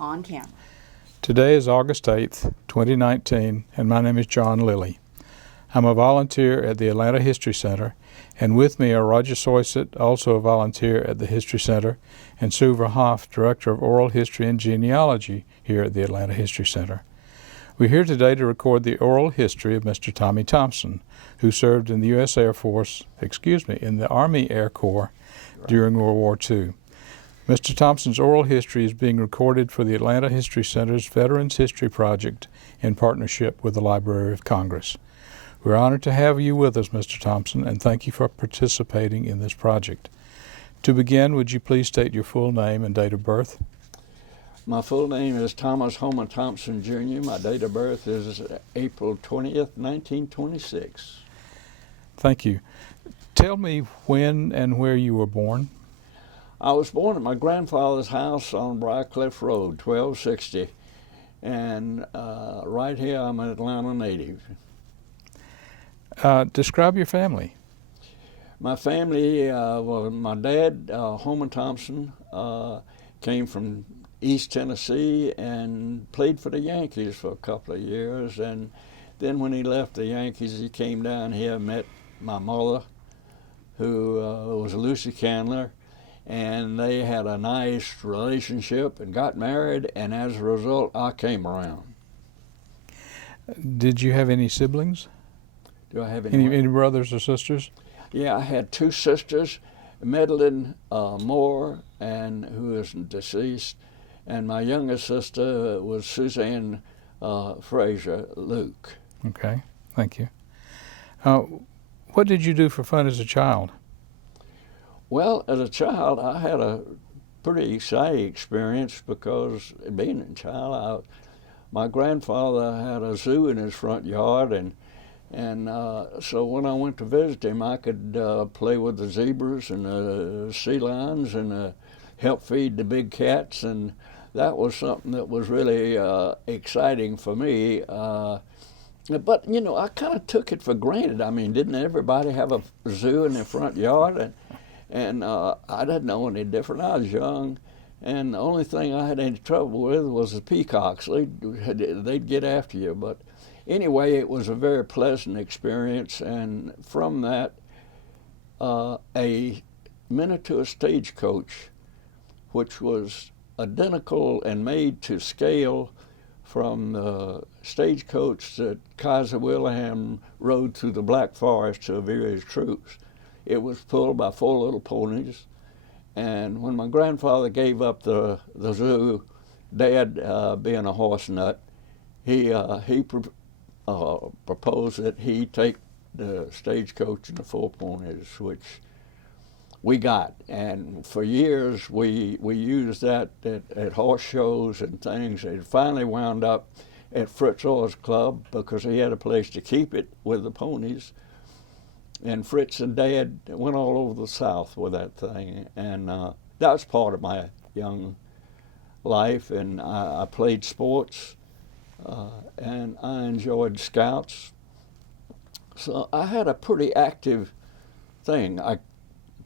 on camera. Today is August 8th, 2019, and my name is John Lilly. I'm a volunteer at the Atlanta History Center, and with me are Roger Soyset, also a volunteer at the History Center, and Sue Verhoff, Director of Oral History and Genealogy here at the Atlanta History Center. We're here today to record the oral history of Mr. Tommy Thompson, who served in the U.S. Air Force, in the Army Air Corps during World War II. Mr. Thompson's oral history is being recorded for the Atlanta History Center's Veterans History Project in partnership with the Library of Congress. We're honored to have you with us, Mr. Thompson, and thank you for participating in this project. To begin, would you please state your full name and date of birth? My full name is Thomas Homer Thompson, Jr. My date of birth is April 20th, 1926. Thank you. Tell me when and where you were born. I was born at my grandfather's house on Briarcliff Road, 1260. And right here, I'm an Atlanta native. Describe your family. My family, well, my dad, Homer Thompson, came from East Tennessee and played for the Yankees for a couple of years. And then when he left the Yankees, he came down here and met my mother, who was Lucy Candler. And they had a nice relationship and got married. And as a result, I came around. Did you have any siblings? Do I have any brothers or sisters? Yeah, I had two sisters, Madeline Moore, and who is deceased, and my youngest sister was Suzanne Frazier Luke. Okay, thank you. What did you do for fun as a child? Well, as a child, I had a pretty exciting experience because being a child, my grandfather had a zoo in his front yard, and so when I went to visit him, I could play with the zebras and the sea lions and help feed the big cats, and that was something that was really exciting for me. But, you know, I kind of took it for granted. I mean, didn't everybody have a zoo in their front yard? And I didn't know any different. I was young, and the only thing I had any trouble with was the peacocks. They'd get after you, but anyway, it was a very pleasant experience, and from that, a miniature stagecoach, which was identical and made to scale from the stagecoach that Kaiser Wilhelm rode through the Black Forest to view his troops. It was pulled by 4 little ponies, and when my grandfather gave up the zoo, Dad, being a horse nut, he proposed that he take the stagecoach and the 4 ponies, which we got. And for years, we used that at horse shows and things. It finally wound up at Fritz Orr's club because he had a place to keep it with the ponies. And Fritz and Dad went all over the South with that thing. And that was part of my young life. And I played sports. And I enjoyed scouts. So I had a pretty active thing. I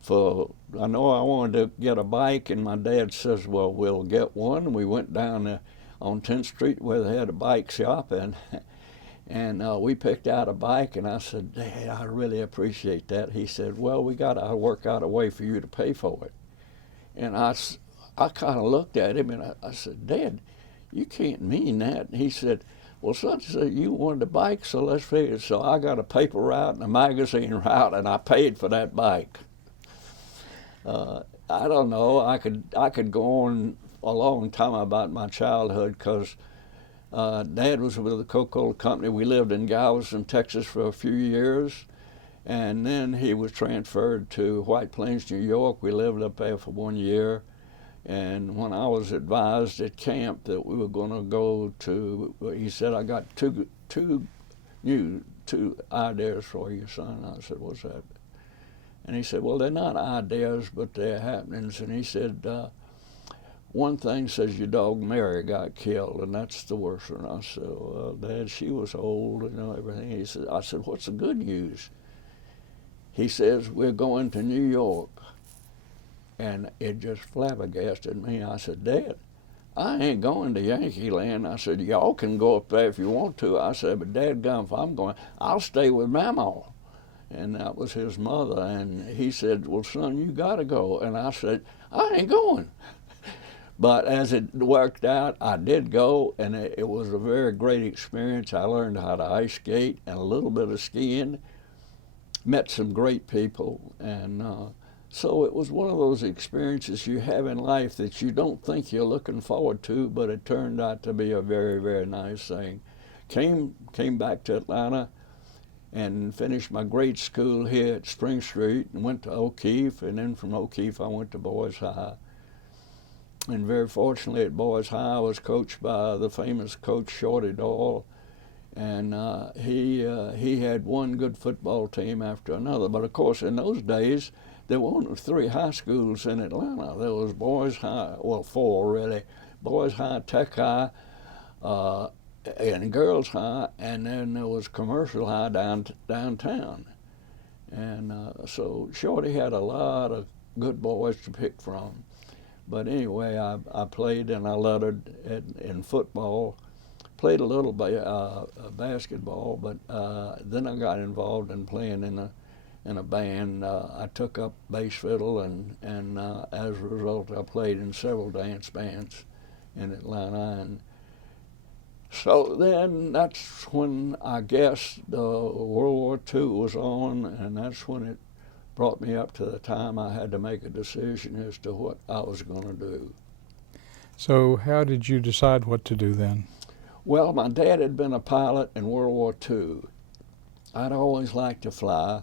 know I wanted to get a bike, and my dad says, well, we'll get one. We went down on 10th Street where they had a bike shop, and we picked out a bike, and I said, Dad, I really appreciate that. He said, well, we got to work out a way for you to pay for it. And I kind of looked at him, and I said, Dad, you can't mean that. And he said, well, son, you wanted a bike, so let's figure it. So I got a paper route and a magazine route, and I paid for that bike. I don't know. I could go on a long time about my childhood because Dad was with the Coca-Cola Company. We lived in Galveston, Texas for a few years, and then he was transferred to White Plains, New York. We lived up there for 1 year. And when I was advised at camp that we were going to go to, he said, I got two ideas for you, son. I said, what's that? And he said, well, they're not ideas, but they're happenings. And he said, one thing says your dog Mary got killed, and that's the worst one. I said, well, Dad, she was old, everything. I said, what's the good news? He says, we're going to New York. And it just flabbergasted me. I said, Dad, I ain't going to Yankee Land. I said, y'all can go up there if you want to. I said, but dadgum, if I'm going, I'll stay with Mama. And that was his mother. And he said, well, son, you got to go. And I said, I ain't going. But as it worked out, I did go, and it was a very great experience. I learned how to ice skate and a little bit of skiing, met some great people, and so it was one of those experiences you have in life that you don't think you're looking forward to, but it turned out to be a very, very nice thing. Came back to Atlanta and finished my grade school here at Spring Street and went to O'Keefe, and then from O'Keefe I went to Boys High. And very fortunately at Boys High I was coached by the famous coach Shorty Doyle, and he had one good football team after another. But of course in those days there were only 3 high schools in Atlanta. There was Boys High, well 4 really, Boys High, Tech High, and Girls High, and then there was Commercial High downtown. And so Shorty had a lot of good boys to pick from. But anyway, I played and I lettered in football, played a little basketball, but then I got involved in playing in a band. I took up bass fiddle, and as a result, I played in several dance bands in Atlanta. And so then that's when I guess the World War II was on, and that's when it brought me up to the time I had to make a decision as to what I was going to do. So how did you decide what to do then? Well, my dad had been a pilot in World War II. I'd always liked to fly.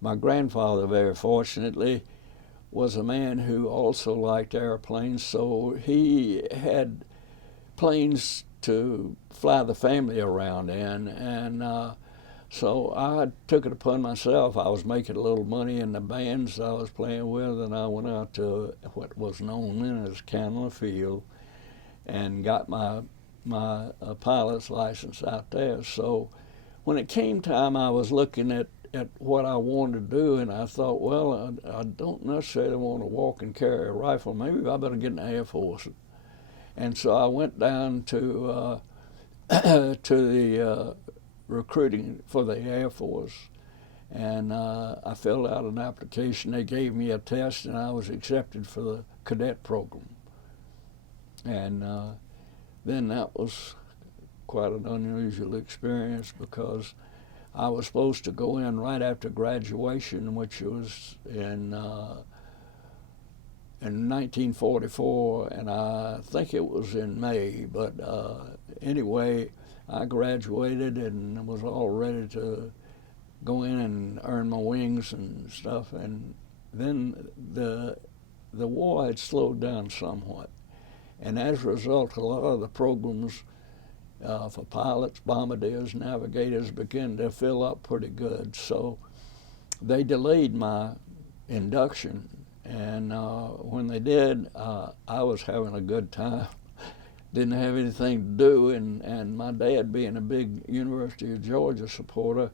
My grandfather, very fortunately, was a man who also liked airplanes, so he had planes to fly the family around in, and so I took it upon myself. I was making a little money in the bands I was playing with, and I went out to what was known then as Candler Field and got my pilot's license out there. So when it came time, I was looking at what I wanted to do, and I thought, well, I don't necessarily want to walk and carry a rifle. Maybe I better get in the Air Force. And so I went down to the recruiting for the Air Force, and I filled out an application. They gave me a test, and I was accepted for the cadet program. And then that was quite an unusual experience, because I was supposed to go in right after graduation, which was in 1944, and I think it was in May. But anyway, I graduated and was all ready to go in and earn my wings and stuff. And then the war had slowed down somewhat, and as a result, a lot of the programs for pilots, bombardiers, navigators began to fill up pretty good. So they delayed my induction, and when they did, I was having a good time. Didn't have anything to do, and my dad, being a big University of Georgia supporter,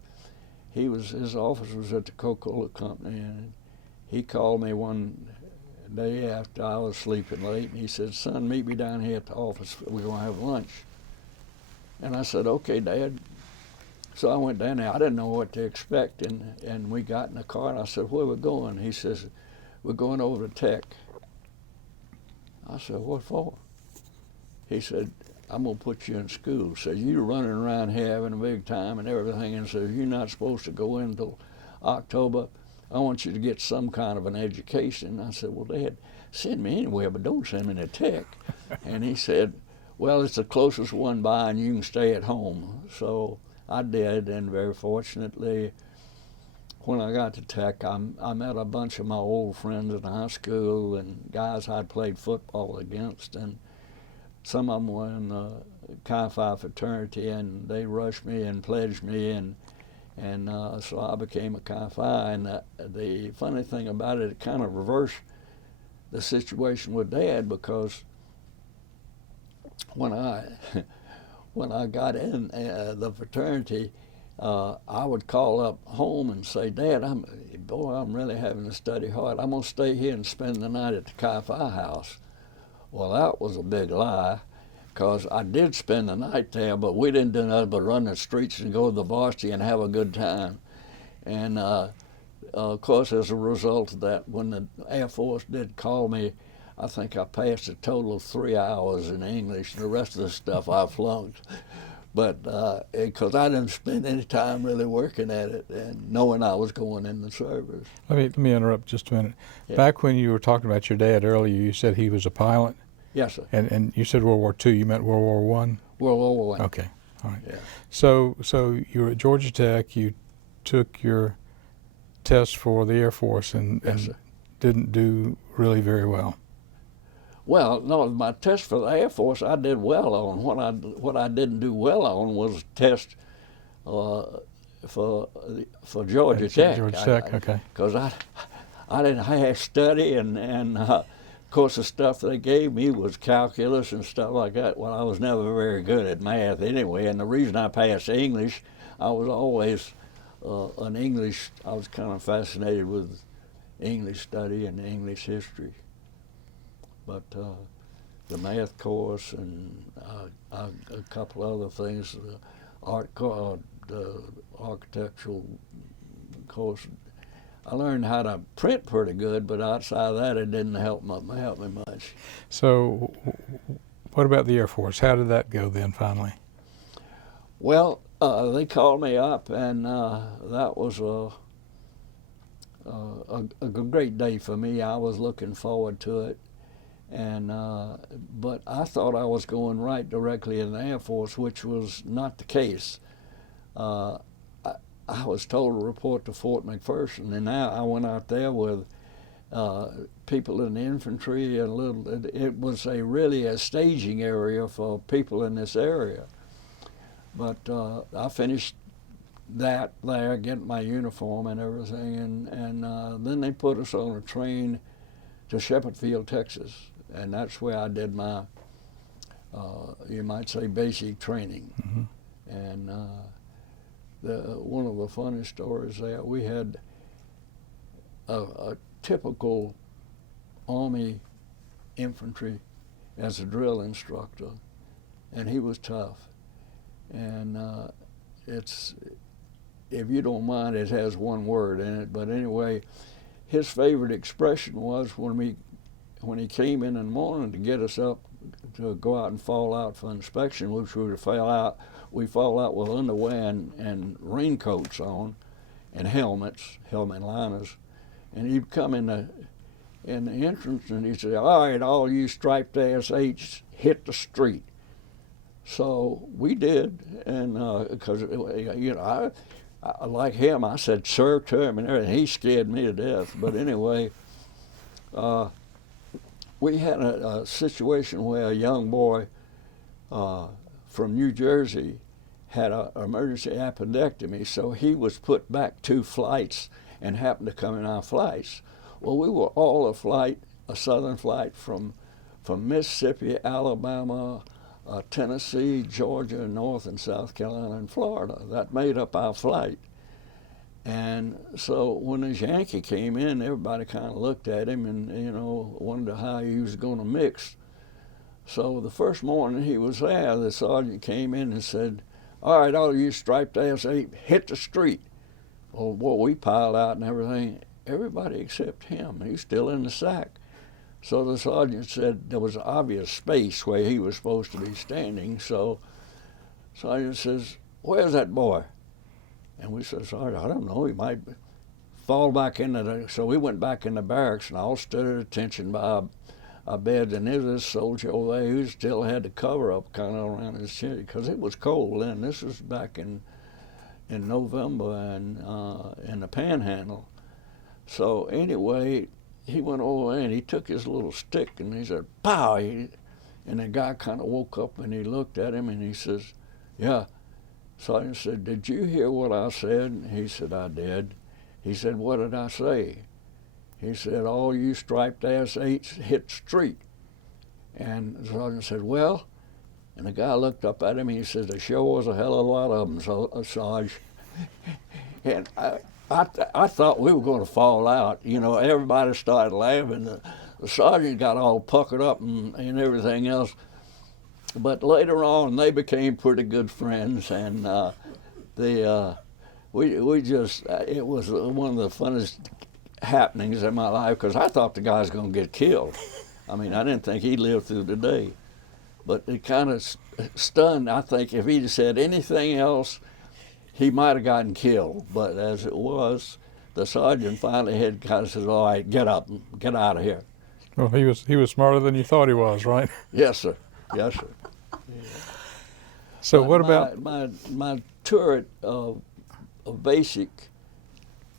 his office was at the Coca-Cola Company, and he called me one day after I was sleeping late, and he said, son, meet me down here at the office, we're going to have lunch. And I said, okay, Dad. So I went down there. I didn't know what to expect, and we got in the car, and I said, where are we going? He says, we're going over to Tech. I said, what for? He said, I'm going to put you in school. Says, you're running around here having a big time and everything, and says, you're not supposed to go in until October. I want you to get some kind of an education. I said, well, Dad, send me anywhere, but don't send me to Tech. And he said, well, it's the closest one by, and you can stay at home. So I did, and very fortunately, when I got to Tech, I met a bunch of my old friends in high school and guys I'd played football against, and some of them were in the Chi Phi fraternity, and they rushed me and pledged me, and so I became a Chi Phi. And the funny thing about it, it kind of reversed the situation with Dad, because when I got in the fraternity, I would call up home and say, Dad, I'm really having to study hard. I'm going to stay here and spend the night at the Chi Phi house. Well, that was a big lie, because I did spend the night there, but we didn't do nothing but run the streets and go to the varsity and have a good time. And of course, as a result of that, when the Air Force did call me, I think I passed a total of 3 hours in English, and the rest of the stuff I flunked. But because I didn't spend any time really working at it and knowing I was going in the service. Let me interrupt just a minute. Yeah. Back when you were talking about your dad earlier, you said he was a pilot, Yes, sir. and you said World War II. You meant World War I? World War I. Okay, all right. Yeah. So you were at Georgia Tech. You took your test for the Air Force and Yes, sir. didn't do really very well. Well, no, my test for the Air Force I did well on. What I didn't do well on was test for Georgia Tech. Georgia Tech, okay. Because I didn't have study, and of course the stuff they gave me was calculus and stuff like that. Well, I was never very good at math anyway, and the reason I passed English, I was always I was kind of fascinated with English study and English history. But the math course and a couple other things, the architectural course, I learned how to print pretty good, but outside of that, it didn't help me much. So what about the Air Force? How did that go then finally? Well, they called me up, and that was a great day for me. I was looking forward to it. And but I thought I was going right directly in the Air Force, which was not the case. I was told to report to Fort McPherson, and now I went out there with people in the infantry, and it was really a staging area for people in this area. But I finished that there, getting my uniform and everything, and then they put us on a train to Shepherd Field, Texas. And that's where I did my, you might say, basic training. Mm-hmm. And one of the funny stories there, we had a typical Army infantry as a drill instructor, and he was tough. And if you don't mind, it has one word in it, but anyway, his favorite expression was when he came in the morning to get us up to go out and fall out for inspection, which we would fall out with underwear and raincoats on and helmet liners. And he'd come in the entrance and he'd say, "All right, all you striped SHs, hit the street." So we did, and because I like him, I said, "Sir," to him and everything. He scared me to death. But anyway, we had a situation where a young boy from New Jersey had an emergency appendectomy, so he was put back 2 flights and happened to come in our flights. Well, we were all a southern flight from Mississippi, Alabama, Tennessee, Georgia, North and South Carolina, and Florida. That made up our flight. And so when this Yankee came in, everybody kind of looked at him and, wondered how he was going to mix. So the first morning he was there, the sergeant came in and said, "All right, all you striped ass ape, hit the street." Well, boy, we piled out and everything. Everybody except him. He's still in the sack. So the sergeant said there was an obvious space where he was supposed to be standing. So the sergeant says, "Where's that boy?" And we said, "Sergeant, I don't know, he might fall back into the..." So we went back in the barracks and all stood at attention by our beds, and there was this soldier over there who still had the cover up kind of around his chin because it was cold then. This was back in November and in the Panhandle. So anyway, he went over there and he took his little stick and he said, "Pow!" And the guy kind of woke up and he looked at him and he says, "Yeah." Sergeant said, "Did you hear what I said?" He said, "I did." He said, "What did I say?" He said, "All you striped ass eights hit street." And the sergeant said, "Well," and the guy looked up at him and he said, "There sure was a hell of a lot of them, Sarge." And I thought we were going to fall out. Everybody started laughing. the sergeant got all puckered up and everything else. But later on, they became pretty good friends, and we just it was one of the funnest happenings in my life, because I thought the guy was going to get killed. I mean, I didn't think he'd live through the day. But it kind of stunned. I think if he'd said anything else, he might have gotten killed. But as it was, the sergeant finally had kind of said, "All right, get up, get out of here." Well, he was smarter than you thought he was, right? Yes, sir. Yes, sir. Yeah. So but what about my tour of basic?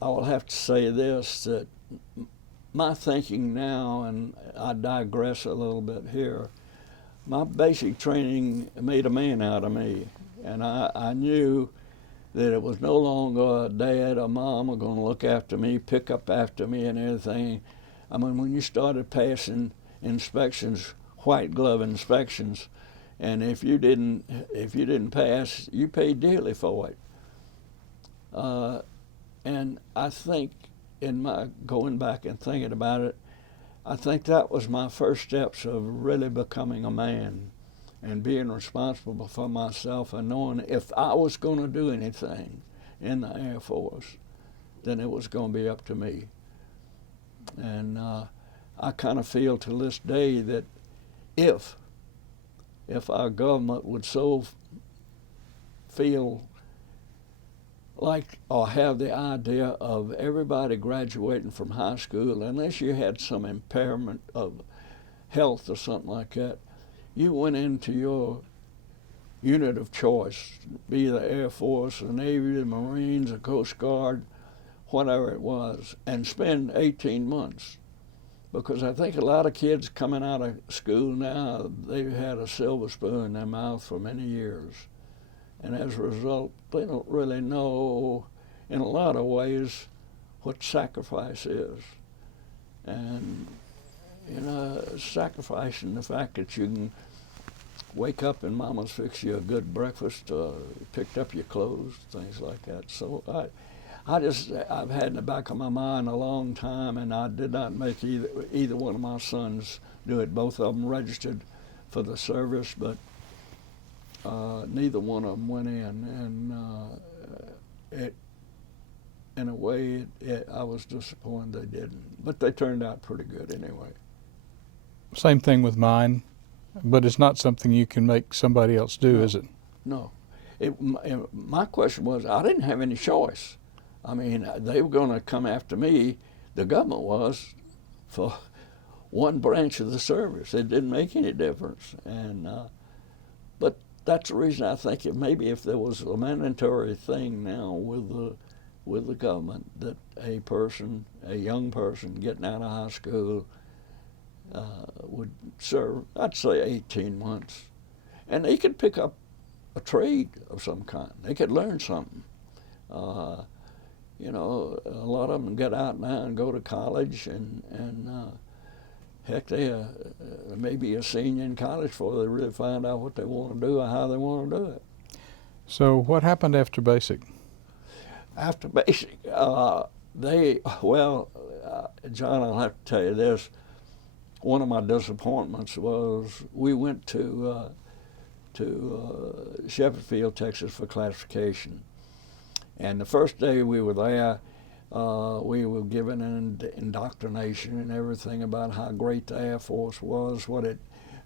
I will have to say this, that my thinking now, and I digress a little bit here, my basic training made a man out of me. And I knew that it was no longer a dad or mom are going to look after me, pick up after me and everything. I mean, when you started passing inspections, white glove inspections, and if you didn't pass, you paid dearly for it. And I think, in my going back and thinking about it, I think that was my first steps of really becoming a man and being responsible for myself, and knowing if I was going to do anything in the Air Force, then it was going to be up to me. And I kind of feel to this day that if our government would so feel like, or have the idea of everybody graduating from high school, unless you had some impairment of health or something like that, you went into your unit of choice, be the Air Force, the Navy, the Marines, the Coast Guard, whatever it was, and spend 18 months. Because I think a lot of kids coming out of school now, they've had a silver spoon in their mouth for many years. And as a result, they don't really know, in a lot of ways, what sacrifice is. And, you know, sacrificing the fact that you can wake up and mama's fixed you a good breakfast, picked up your clothes, things like that. So I've had in the back of my mind a long time, and I did not make either one of my sons do it. Both of them registered for the service, but neither one of them went in, and in a way, I was disappointed they didn't. But they turned out pretty good anyway. Same thing with mine, but it's not something you can make somebody else do, No. is it? No. My question was, I didn't have any choice. I mean, they were going to come after me, the government was, for one branch of the service. It didn't make any difference. And but that's the reason I think maybe if there was a mandatory thing now with the government, that a young person getting out of high school would serve, I'd say 18 months. And they could pick up a trade of some kind. They could learn something. You know, a lot of them get out now and go to college, and heck, they may be a senior in college before they really find out what they want to do or how they want to do it. So what happened after basic? After basic, John, I'll have to tell you this. One of my disappointments was we went to Shepherd Field, Texas for classification. And the first day we were there, we were given an indoctrination and everything about how great the Air Force was, what it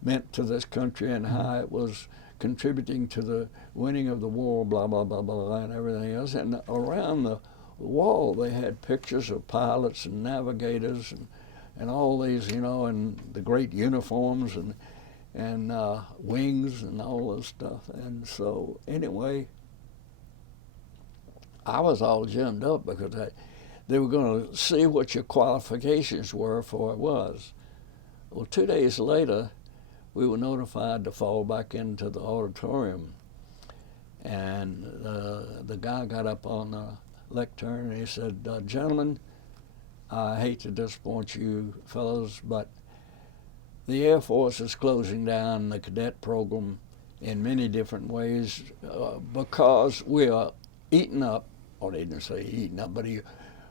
meant to this country, and how it was contributing to the winning of the war, blah, blah, blah, blah, and everything else. And around the wall, they had pictures of pilots and navigators and all these, you know, and the great uniforms and wings and all this stuff. And so, anyway, I was all gemmed up because they were going to see what your qualifications were for it was. Well, 2 days later, we were notified to fall back into the auditorium. And the guy got up on the lectern and he said, "Gentlemen, I hate to disappoint you fellows, but the Air Force is closing down the cadet program in many different ways because we are eaten up," or they didn't say eaten up, but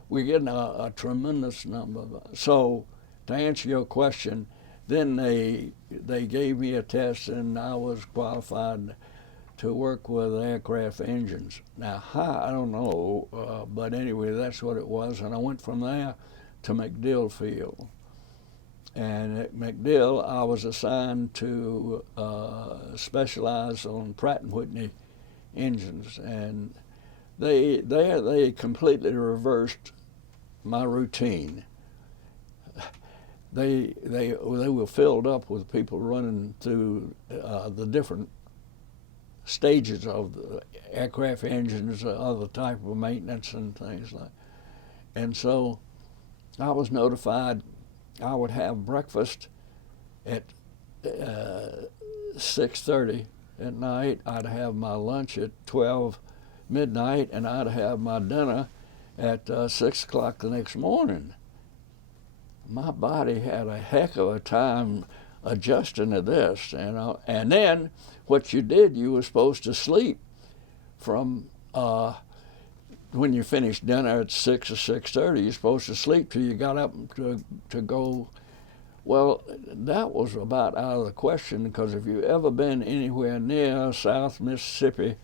we're getting a tremendous number. So to answer your question, then they gave me a test, and I was qualified to work with aircraft engines. Now, how, I don't know, but anyway, that's what it was. And I went from there to MacDill Field. And at MacDill, I was assigned to specialize on Pratt & Whitney engines. And they completely reversed my routine. They were filled up with people running through the different stages of the aircraft engines, other type of maintenance and things like. And so I was notified I would have breakfast at 6:30 at night. I'd have my lunch at 12 midnight, and I'd have my dinner at 6 o'clock the next morning. My body had a heck of a time adjusting to this, you know. And then what you did, you were supposed to sleep from when you finished dinner at 6 or 6:30. You're supposed to sleep till you got up to go. Well, that was about out of the question, because if you've ever been anywhere near South Mississippi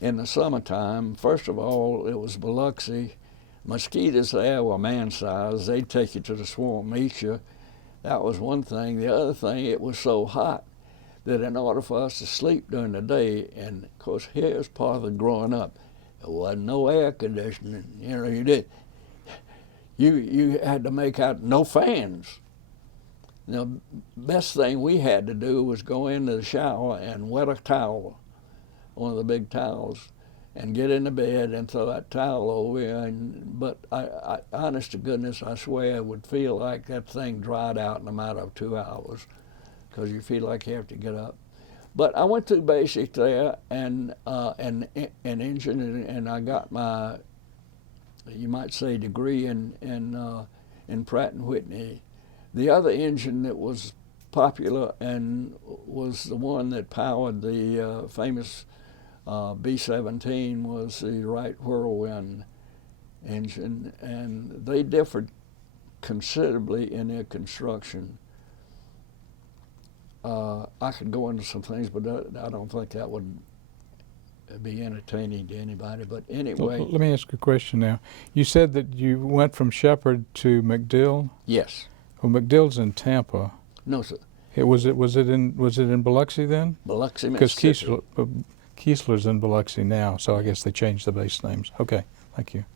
in the summertime, first of all, it was Biloxi. Mosquitoes there were man-sized. They'd take you to the swamp, eat you. That was one thing. The other thing, it was so hot that in order for us to sleep during the day, and of course here's part of the growing up, there wasn't no air conditioning. You know, you had to make out no fans. The best thing we had to do was go into the shower and wet a towel, one of the big towels, and get in the bed and throw that towel over you. But I, honest to goodness, I swear I would feel like that thing dried out in a matter of 2 hours, because you feel like you have to get up. But I went through basic there and engine, and I got my, you might say, degree in Pratt & Whitney. The other engine that was popular and was the one that powered the famous B-17 was the Wright Whirlwind engine, and they differed considerably in their construction. I could go into some things, but I don't think that would be entertaining to anybody. But anyway. Let me ask a question now. You said that you went from Shepherd to MacDill? Yes. Well, MacDill's in Tampa. No, sir. Was it in Biloxi then? Biloxi, Mississippi. Because Keesler's in Biloxi now, so I guess they changed the base names. Okay, thank you.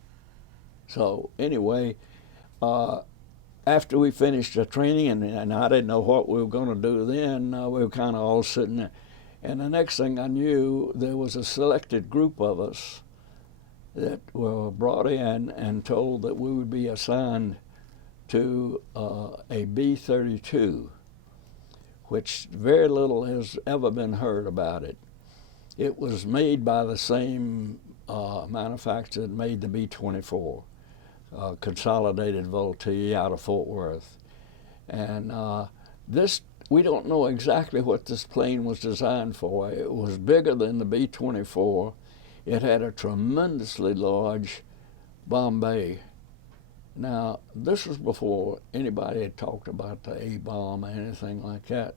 So anyway, after we finished the training, and I didn't know what we were going to do then, we were kind of all sitting there. And the next thing I knew, there was a selected group of us that were brought in and told that we would be assigned to a B-32, which very little has ever been heard about it. It was made by the same manufacturer that made the B-24, Consolidated Vultee out of Fort Worth. And this, we don't know exactly what this plane was designed for. It was bigger than the B-24. It had a tremendously large bomb bay. Now, this was before anybody had talked about the A-bomb or anything like that.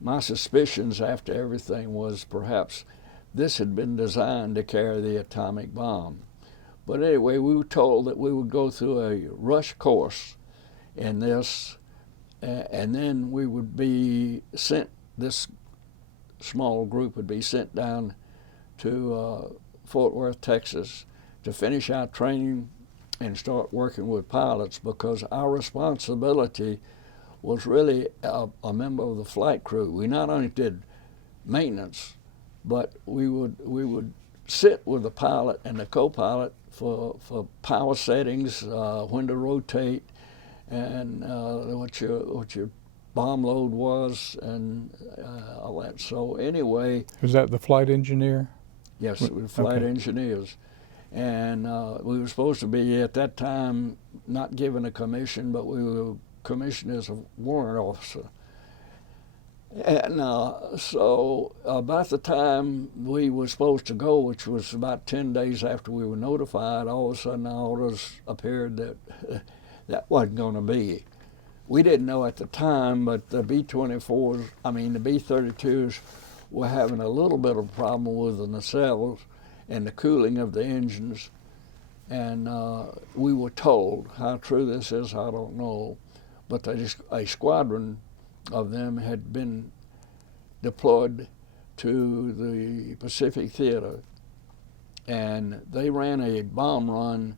My suspicions after everything was perhaps this had been designed to carry the atomic bomb. But anyway, we were told that we would go through a rush course in this, and then we would be sent, this small group would be sent down to Fort Worth, Texas, to finish our training and start working with pilots, because our responsibility was really a member of the flight crew. We not only did maintenance, but we would sit with the pilot and the co-pilot for power settings, when to rotate, and what your bomb load was, and all that. So anyway. Was that the flight engineer? Yes, we were flight engineers. And we were supposed to be, at that time, not given a commission, but we were commissioned as a warrant officer. And so about the time we were supposed to go, which was about 10 days after we were notified, all of a sudden our orders appeared that that wasn't going to be. We didn't know at the time, but the B-24s, the B-32s were having a little bit of a problem with the nacelles and the cooling of the engines. And we were told, how true this is, I don't know, but a squadron of them had been deployed to the Pacific Theater, and they ran a bomb run,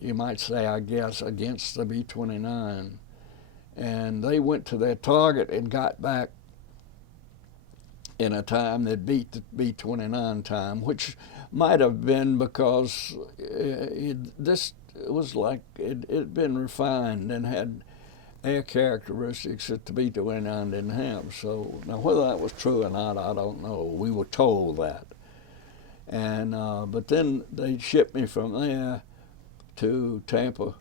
you might say, I guess, against the B-29. And they went to their target and got back in a time that beat the B-29 time, which might have been because this was like it had been refined and had air characteristics that the B-29 didn't have. So now whether that was true or not, I don't know. We were told that. And but then they shipped me from there to Tampa,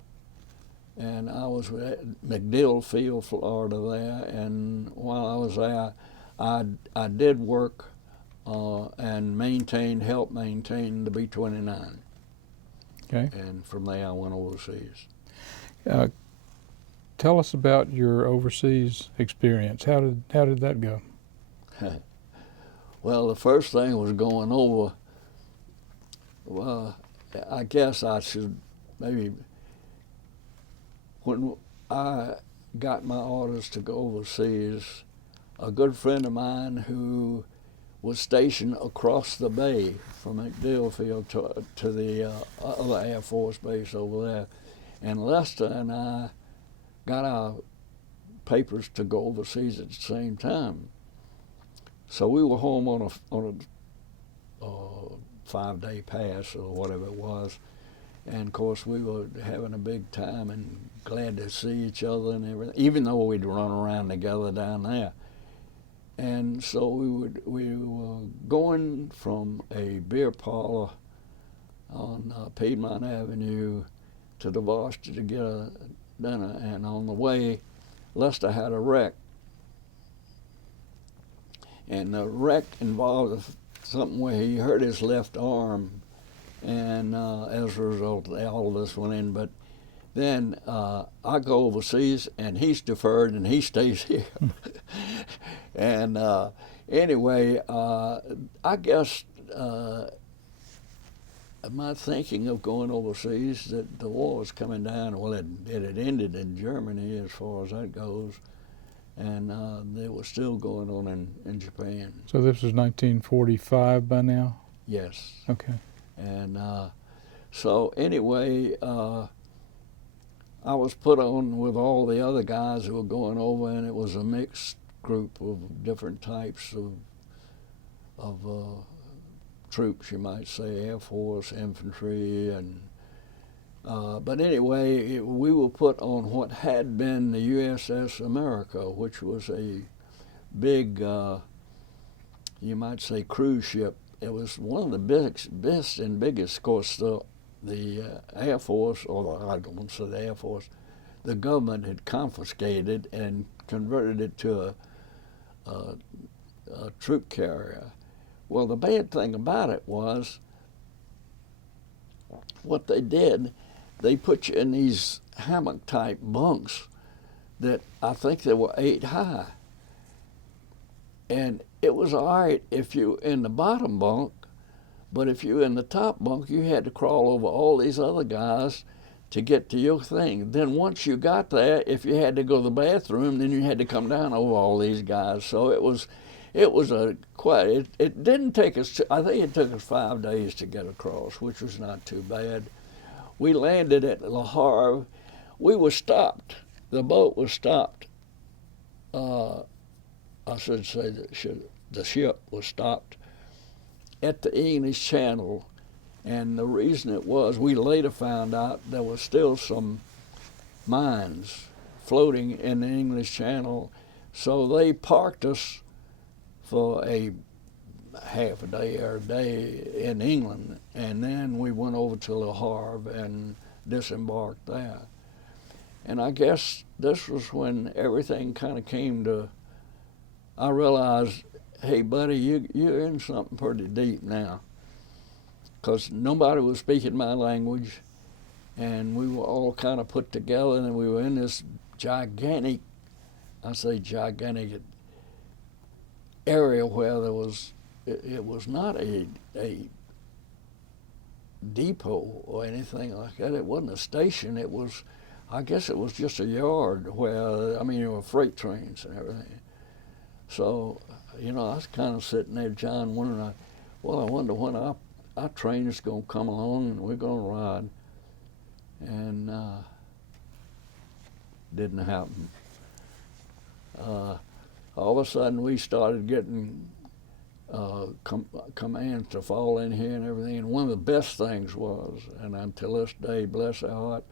and I was at MacDill Field, Florida there. And while I was there, I did work and helped maintain the B-29. Okay. And from there I went overseas. Tell us about your overseas experience. How did that go? Well, the first thing was going over. Well, I guess I should maybe, when I got my orders to go overseas, a good friend of mine who was stationed across the bay from MacDill Field to the other Air Force base over there, and Lester and I got our papers to go overseas at the same time. So we were home on a 5-day pass or whatever it was, and of course we were having a big time and glad to see each other and everything, even though we'd run around together down there. And so we were going from a beer parlor on Piedmont Avenue to the Varsity to get a dinner, and on the way, Lester had a wreck. And the wreck involved something where he hurt his left arm, and as a result, all of this went in. But then I go overseas, and he's deferred, and he stays here. And anyway, I guess my thinking of going overseas, that the war was coming down. Well, it had ended in Germany as far as that goes, and they were still going on in Japan. So this was 1945 by now? Yes. Okay. And so anyway, I was put on with all the other guys who were going over, and it was a mixed group of different types of troops, you might say, Air Force, infantry, and but anyway, we were put on what had been the USS America, which was a big, you might say, cruise ship. It was one of the best and biggest. Of course, the Air Force, or I don't want to say the Air Force, the government had confiscated and converted it to a troop carrier. Well, the bad thing about it was what they did, they put you in these hammock-type bunks that I think they were 8 high. And it was all right if you were in the bottom bunk, but if you were in the top bunk, you had to crawl over all these other guys to get to your thing. Then once you got there, if you had to go to the bathroom, then you had to come down over all these guys. So it was it didn't take us, I think it took us 5 days to get across, which was not too bad. We landed at Le Havre. We were stopped. The boat was stopped. I should say the ship was stopped at the English Channel. And the reason it was, we later found out there was still some mines floating in the English Channel. So they parked us for a half a day or a day in England, and then we went over to Le Havre and disembarked there. And I guess this was when everything kind of came to, I realized, hey buddy, you're in something pretty deep now, because nobody was speaking my language, and we were all kind of put together, and we were in this gigantic, I say gigantic, area where there was, it was not a depot or anything like that. It wasn't a station. It was, I guess it was just a yard where, I mean, there were freight trains and everything. So, you know, I was kind of sitting there, John, wondering, well, I wonder when our train is going to come along and we're going to ride. And didn't happen. All of a sudden, we started getting commands to fall in here and everything. And one of the best things was, and until this day, bless their heart,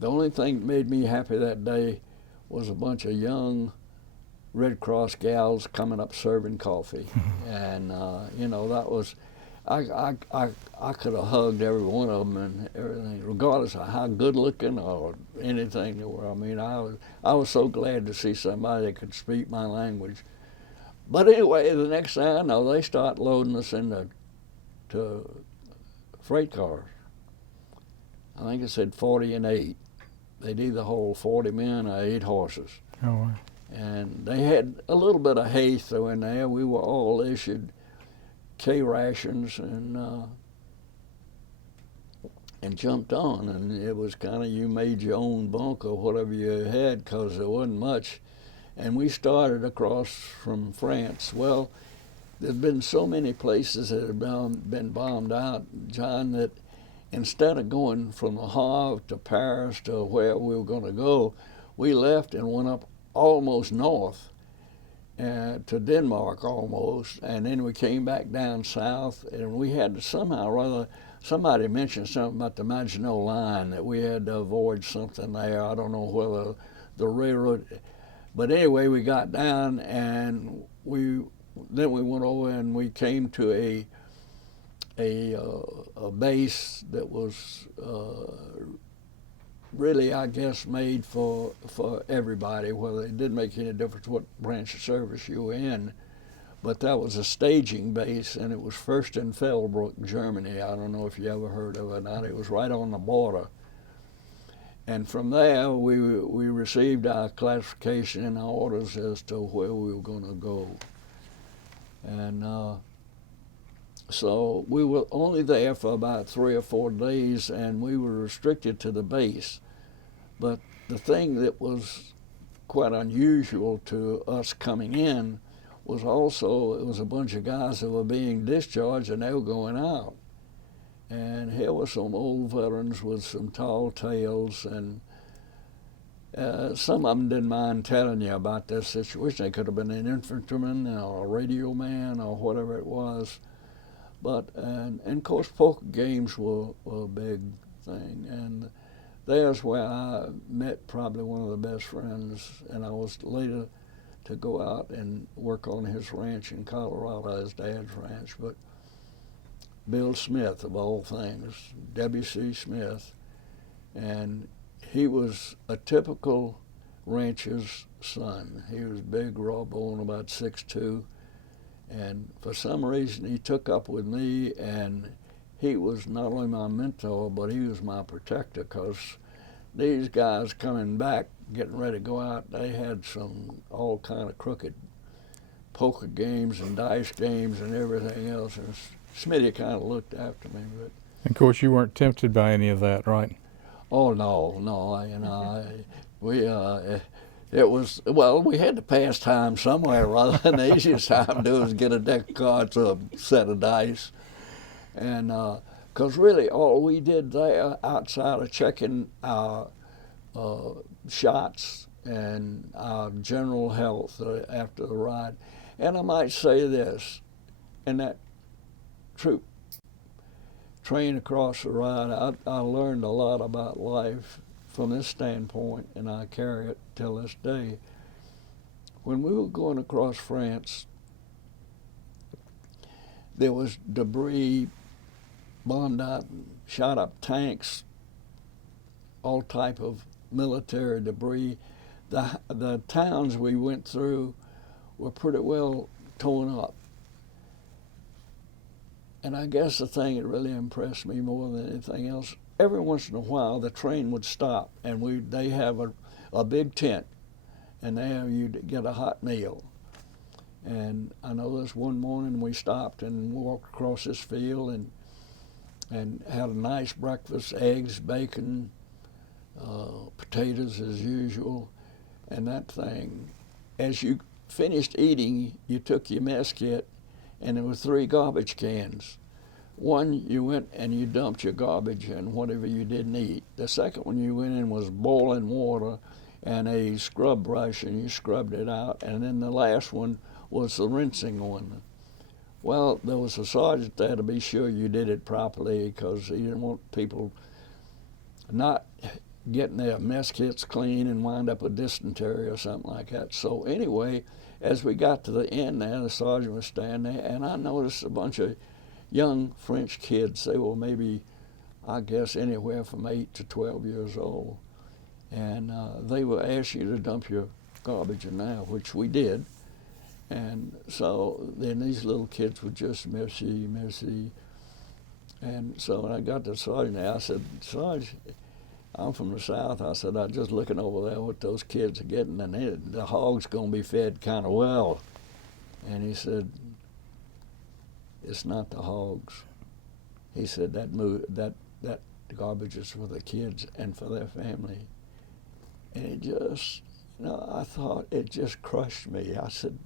the only thing that made me happy that day was a bunch of young Red Cross gals coming up serving coffee. And, you know, that was, I could have hugged every one of them and everything, regardless of how good looking or anything they were. I mean, I was so glad to see somebody that could speak my language. But anyway, the next thing I know, they start loading us into freight cars. I think it said 40 and 8. They'd either hold 40 men or 8 horses. Oh, wow. And they had a little bit of hay thrown in there. We were all issued K rations and jumped on. And it was kind of, you made your own bunk or whatever you had, because there wasn't much. And we started across from France. Well, there'd been so many places that had been bombed out, John, that instead of going from the Havre to Paris to where we were going to go, we left and went up almost north to Denmark almost, and then we came back down south, and we had to somehow or other, somebody mentioned something about the Maginot Line, that we had to avoid something there. I don't know whether the railroad, but anyway, we got down, and then we went over and we came to a base that was really, I guess, made for everybody, whether it didn't make any difference what branch of service you were in. But that was a staging base, and it was first in Fellbrook, Germany. I don't know if you ever heard of it or not. It was right on the border. And from there, we received our classification and our orders as to where we were going to go. And so we were only there for about 3 or 4 days, and we were restricted to the base. But the thing that was quite unusual to us coming in was also, it was a bunch of guys that were being discharged and they were going out. And here were some old veterans with some tall tales, and some of them didn't mind telling you about their situation. They could have been an infantryman or a radio man or whatever it was. But, and of course, poker games were a big thing. And there's where I met probably one of the best friends, and I was later to go out and work on his ranch in Colorado, his dad's ranch. But Bill Smith, of all things, W.C. Smith, and he was a typical rancher's son. He was big, raw bone, about 6'2", and for some reason he took up with me, and he was not only my mentor, but he was my protector, because these guys coming back, getting ready to go out, they had some all kind of crooked poker games and dice games and everything else. And Smitty kind of looked after me. But of course, you weren't tempted by any of that, right? oh no, you know, it was, well, we had to pass time somewhere rather than the easiest time to do was get a deck of cards or a set of dice. And because really all we did there, outside of checking our shots and our general health after the ride, and I might say this, in that troop train across the ride, I learned a lot about life from this standpoint, and I carry it till this day. When we were going across France, there was debris, bombed out, shot up tanks, all type of military debris. The towns we went through were pretty well torn up. And I guess the thing that really impressed me more than anything else, every once in a while the train would stop, and they have a big tent, and there you'd get a hot meal. And I know this one morning we stopped and walked across this field and had a nice breakfast, eggs, bacon, potatoes as usual, and that thing. As you finished eating, you took your mess kit, and there were 3 garbage cans. One, you went and you dumped your garbage and whatever you didn't eat. The second one you went in was boiling water and a scrub brush, and you scrubbed it out. And then the last one was the rinsing one. Well, there was a sergeant there to be sure you did it properly, because he didn't want people not getting their mess kits clean and wind up with dysentery or something like that. So anyway, as we got to the end there, the sergeant was standing there, and I noticed a bunch of young French kids. They were maybe, I guess, anywhere from 8 to 12 years old. And they would ask you to dump your garbage in there, which we did. And so then these little kids were just merci, merci. And so when I got to the sergeant there, I said, "Sarge, I'm from the South." I said, "I'm just looking over there what those kids are getting, and the hog's going to be fed kind of well." And he said, "It's not the hogs." He said, that garbage is for the kids and for their family. And it just, I thought it just crushed me. I said,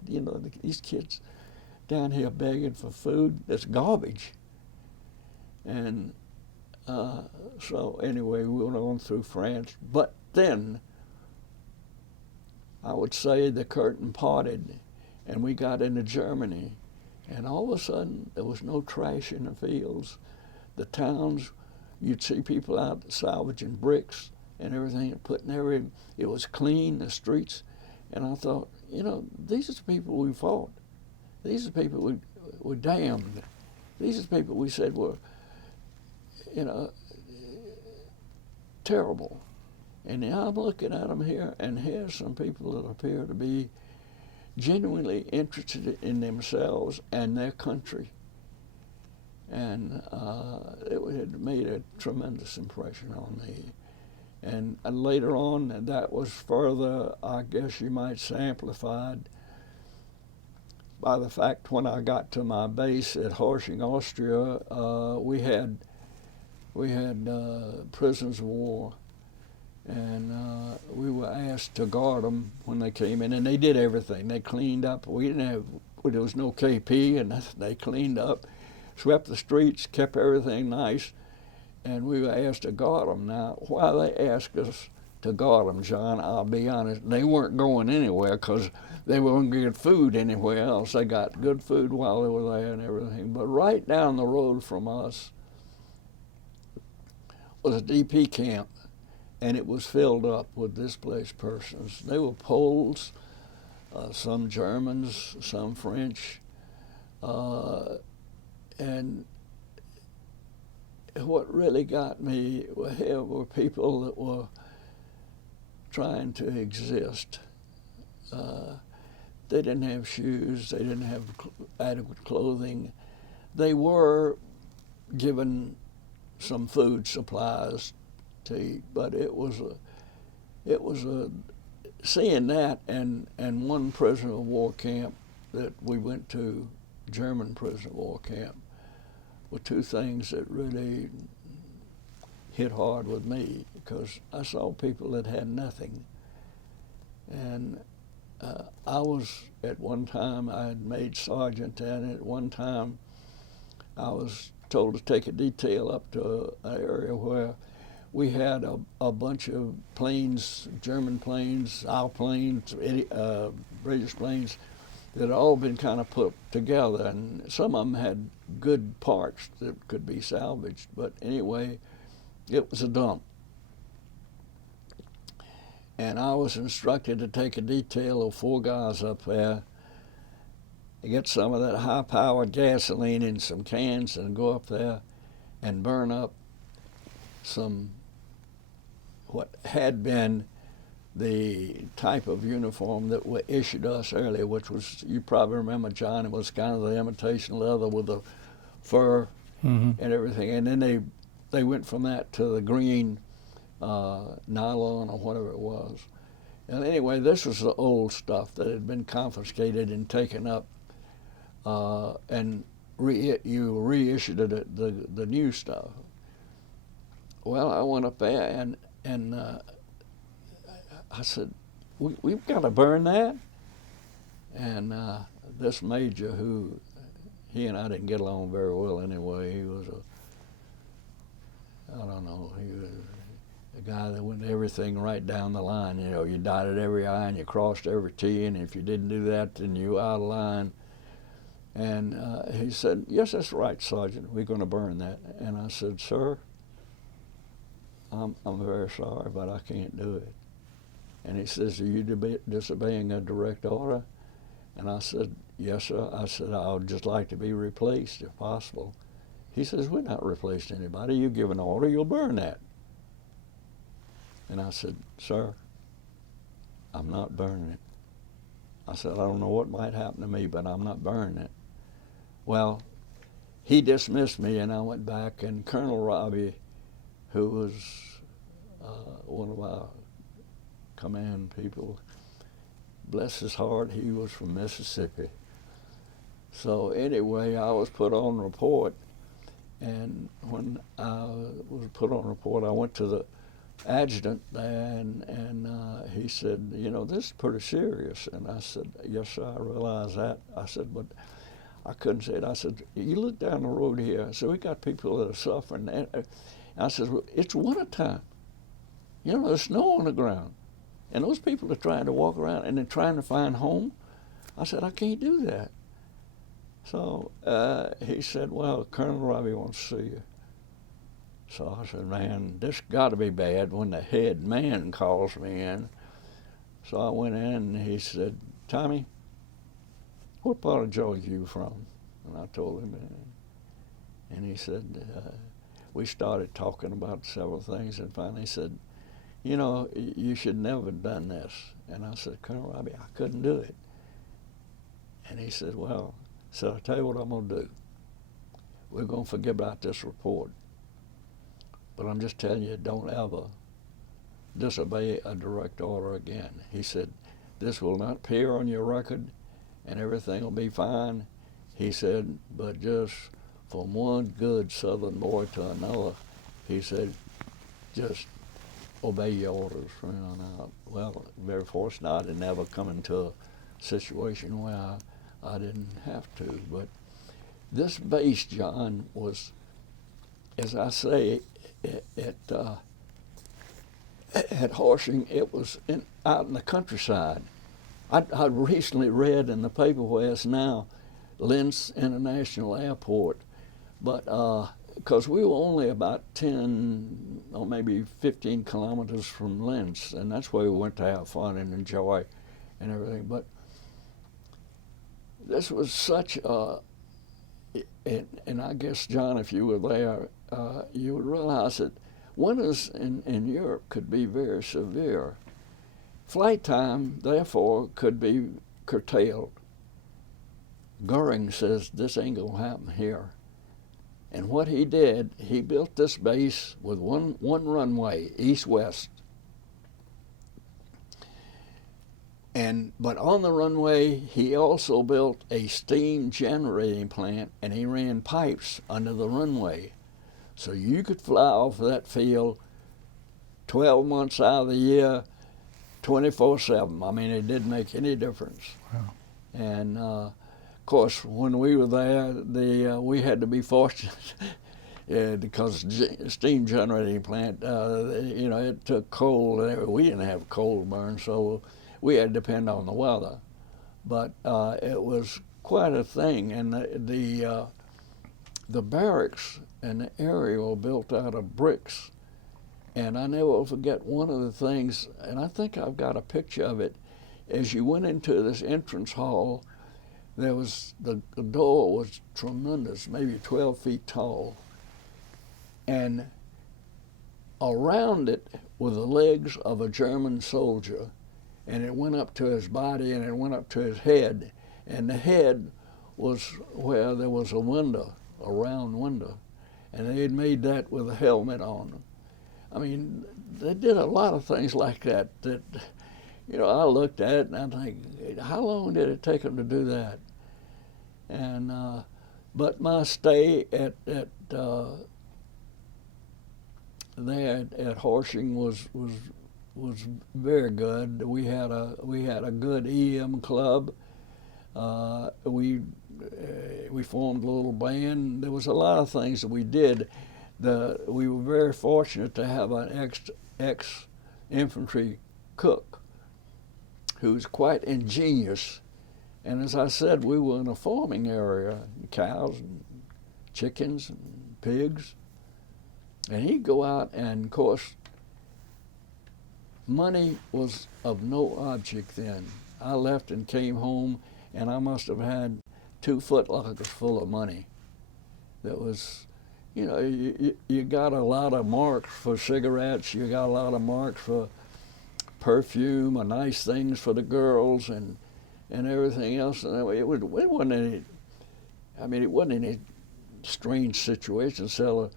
these kids down here begging for food, that's garbage. And so anyway, we went on through France. But then, I would say the curtain parted, and we got into Germany. And all of a sudden, there was no trash in the fields. The towns, you'd see people out salvaging bricks and everything, it was clean, the streets. And I thought, these are the people we fought. These are the people we were damned. These are the people we said were, terrible. And now I'm looking at them here, and here's some people that appear to be genuinely interested in themselves and their country. And it had made a tremendous impression on me. And later on, that was further, I guess you might say, amplified by the fact when I got to my base at Horshing, Austria, we had prisoners of war, and we were asked to guard them when they came in, and they did everything. They cleaned up. There was no KP, and they cleaned up, swept the streets, kept everything nice, and we were asked to guard them. Now, why they asked us to guard them, John, I'll be honest, they weren't going anywhere because they weren't going to get food anywhere else. They got good food while they were there and everything. But right down the road from us was a DP camp, and it was filled up with displaced persons. They were Poles, some Germans, some French, and what really got me here were people that were trying to exist. They didn't have shoes, they didn't have adequate clothing. They were given some food supplies to eat, but it was seeing that and one prisoner of war camp that we went to, German prisoner of war camp, were two things that really hit hard with me, because I saw people that had nothing. And I was, at one time, I had made sergeant, and at one time I was told to take a detail up to an area where we had a bunch of planes, German planes, our planes, British planes, that had all been kind of put together, and some of them had good parts that could be salvaged. But anyway, it was a dump. And I was instructed to take a detail of 4 guys up there, get some of that high-powered gasoline in some cans and go up there and burn up some what had been the type of uniform that were issued us earlier, which was, you probably remember, John, it was kind of the imitation leather with the fur and everything. And then they they went from that to the green nylon or whatever it was. And anyway, this was the old stuff that had been confiscated and taken up, and you reissued it, the new stuff. Well, I went up there and I said, we've got to burn that. And this major, who he and I didn't get along very well anyway, he was he was a guy that went everything right down the line. You know, you dotted every I and you crossed every T, and if you didn't do that, then you were out of line. And he said, yes, that's right, Sergeant, we're going to burn that. And I said, sir, I'm very sorry, but I can't do it. And he says, are you disobeying a direct order? And I said, yes, sir. I said, I would just like to be replaced if possible. He says, we're not replacing anybody. You give an order, you'll burn that. And I said, sir, I'm not burning it. I said, I don't know what might happen to me, but I'm not burning it. Well, he dismissed me, and I went back, and Colonel Robbie, who was one of our command people, bless his heart, he was from Mississippi. So anyway, I was put on report, and when I was put on report, I went to the adjutant there, and he said, you know, this is pretty serious. And I said, yes, sir, I realize that. I said, but I couldn't say it. I said, you look down the road here. I said, we got people that are suffering. And I said, well, it's wintertime. You know, there's snow on the ground. And those people are trying to walk around and they're trying to find home. I said, I can't do that. So he said, well, Colonel Robbie wants to see you. So I said, man, this got to be bad when the head man calls me in. So I went in and he said, Tommy, what part of Georgia are you from? And I told him, and he said, we started talking about several things, and finally he said, you know, you should never have done this. And I said, Colonel Robbie, I couldn't do it. And he said, well, so I'll tell you what I'm going to do. We're going to forget about this report. But I'm just telling you, don't ever disobey a direct order again. He said, this will not appear on your record and everything will be fine. He said, but just from one good Southern boy to another, he said, just obey your orders from here on out. Well, very fortunate I didn't ever come into a situation where I didn't have to. But this base, John, was, as I say, at Horsing, it was out in the countryside. I recently read in the paper where it's now Linz International Airport, but because we were only about 10 or maybe 15 kilometers from Linz, and that's where we went to have fun and enjoy and everything. But this was such and I guess, John, if you were there, you would realize that winters in Europe could be very severe. Flight time, therefore, could be curtailed. Goering says this ain't gonna happen here. And what he did, he built this base with one runway, east-west. But on the runway, he also built a steam generating plant, and he ran pipes under the runway. So you could fly off that field 12 months out of the year, 24/7. I mean, it didn't make any difference. Wow. And of course, when we were there, we had to be fortunate because steam generating plant, you know, it took coal. We didn't have coal burn, so we had to depend on the weather. But it was quite a thing, and the barracks and the area were built out of bricks. And I never will forget one of the things, and I think I've got a picture of it. As you went into this entrance hall, there was the door was tremendous, maybe 12 feet tall, and around it were the legs of a German soldier, and it went up to his body and it went up to his head, and the head was where there was a window, a round window, and they had made that with a helmet on them. I mean, they did a lot of things like that that, you know, I looked at it and I think, how long did it take them to do that? And but my stay at there at Horshing was very good. We had a good EM club. We formed a little band. There was a lot of things that we did. We were very fortunate to have an ex-infantry cook who's quite ingenious. And as I said, we were in a farming area, cows and chickens and pigs. And he'd go out, and of course, money was of no object then. I left and came home, and I must have had 2 footlockers full of money. That was, you know, you got a lot of marks for cigarettes, you got a lot of marks for perfume or nice things for the girls and everything else. And it wasn't any, I mean, it wasn't any strange situation to sell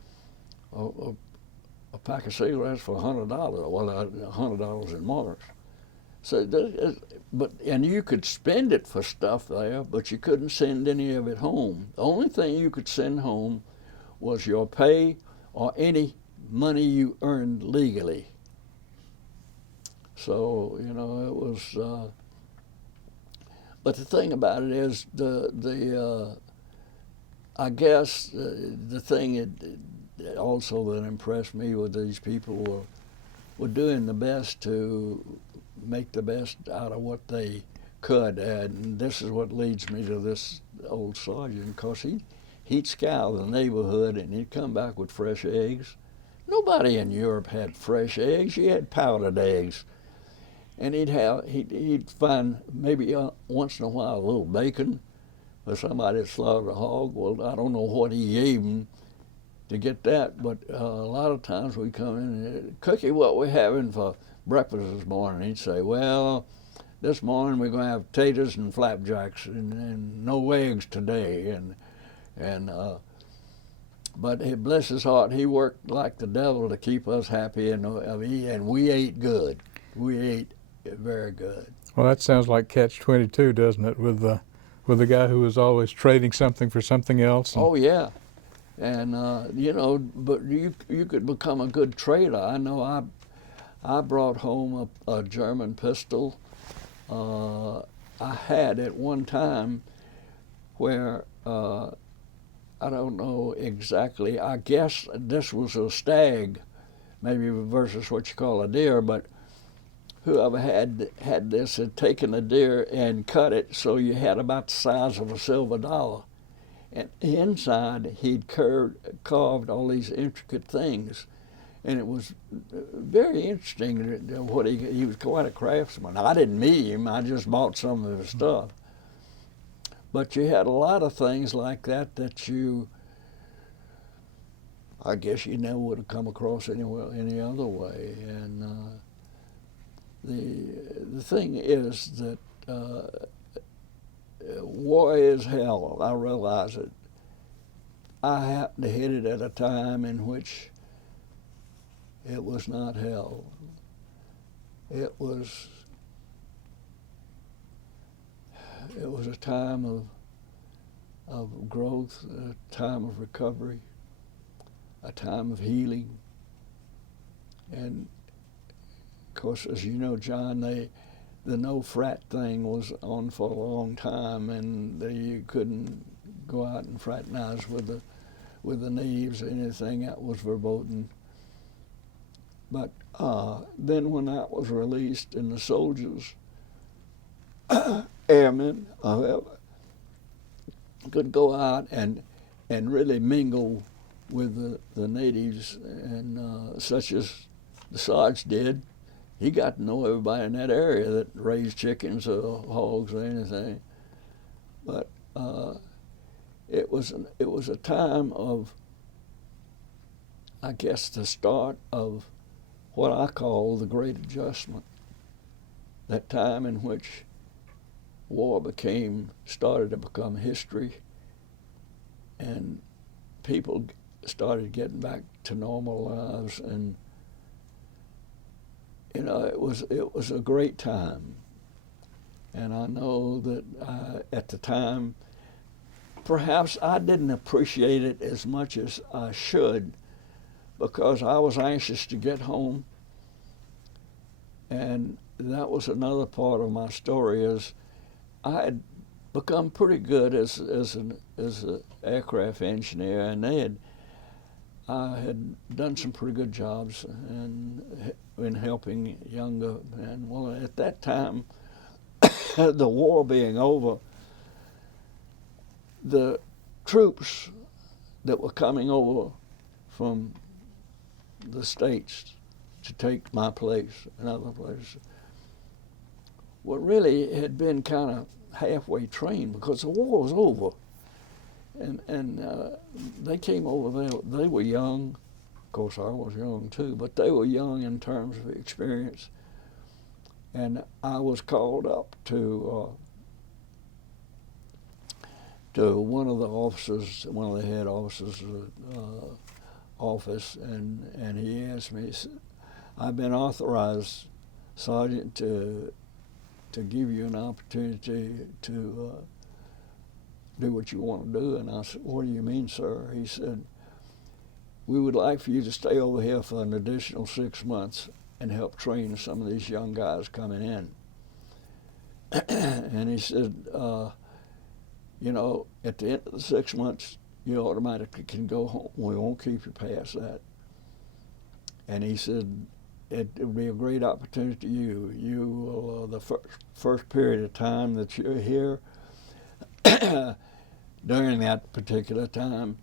a pack of cigarettes for $100, well, $100 in marks. So, and you could spend it for stuff there, but you couldn't send any of it home. The only thing you could send home was your pay or any money you earned legally. So, you know, it was, but the thing about it is I guess the thing that also that impressed me with these people were doing the best to make the best out of what they could. And this is what leads me to this old sergeant, because he'd scour the neighborhood and he'd come back with fresh eggs. Nobody in Europe had fresh eggs. You had powdered eggs. And he'd find maybe once in a while a little bacon, or somebody had slaughtered a hog. Well, I don't know what he gave him to get that, but a lot of times we come in and, Cookie, what we having for breakfast this morning? He'd say, well, this morning we're going to have potatoes and flapjacks and no eggs today. But bless his heart, he worked like the devil to keep us happy, and we ate good. We ate very good. Well, that sounds like Catch-22, doesn't it, with the guy who was always trading something for something else? Oh, yeah. And, you know, but you could become a good trader. I know I brought home a German pistol. I had at one time where, I don't know exactly, I guess this was a stag, maybe versus what you call a deer, but whoever had this had taken a deer and cut it so you had about the size of a silver dollar. And inside he'd carved all these intricate things. And it was very interesting what he was quite a craftsman. I didn't meet him, I just bought some of his stuff. But you had a lot of things like that I guess you never would have come across any other way. And the thing is that war is hell. I realize it. I happened to hit it at a time in which it was not hell. It was a time of growth, a time of recovery, a time of healing. And of course, as you know, John, the no frat thing was on for a long time, and you couldn't go out and fraternize with the natives or anything. That was verboten. But then when that was released, and the soldiers, airmen, could go out and really mingle with the natives, and such as the Sarge did. He got to know everybody in that area that raised chickens or hogs or anything. But it was a time of, I guess, the start of what I call the Great Adjustment. That time in which war started to become history, and people started getting back to normal lives, and it was a great time. And I know that at the time, perhaps I didn't appreciate it as much as I should, because I was anxious to get home. And that was another part of my story, is I had become pretty good as an aircraft engineer, and I had done some pretty good jobs in helping younger men. Well, at that time, the war being over, the troops that were coming over from the States to take my place and other places really had been kind of halfway trained, because the war was over. And they came over there. They were young. Of course, I was young too, but they were young in terms of experience. And I was called up to one of the officers, one of the head officers' office, and he asked me, he said, "I've been authorized, Sergeant, to give you an opportunity to do what you want to do." And I said, "What do you mean, sir?" He said, "We would like for you to stay over here for an additional 6 months and help train some of these young guys coming in." And he said, at the end of the 6 months, you automatically can go home. We won't keep you past that. And he said, it would be a great opportunity to you. You will, the first period of time that you're here, during that particular time,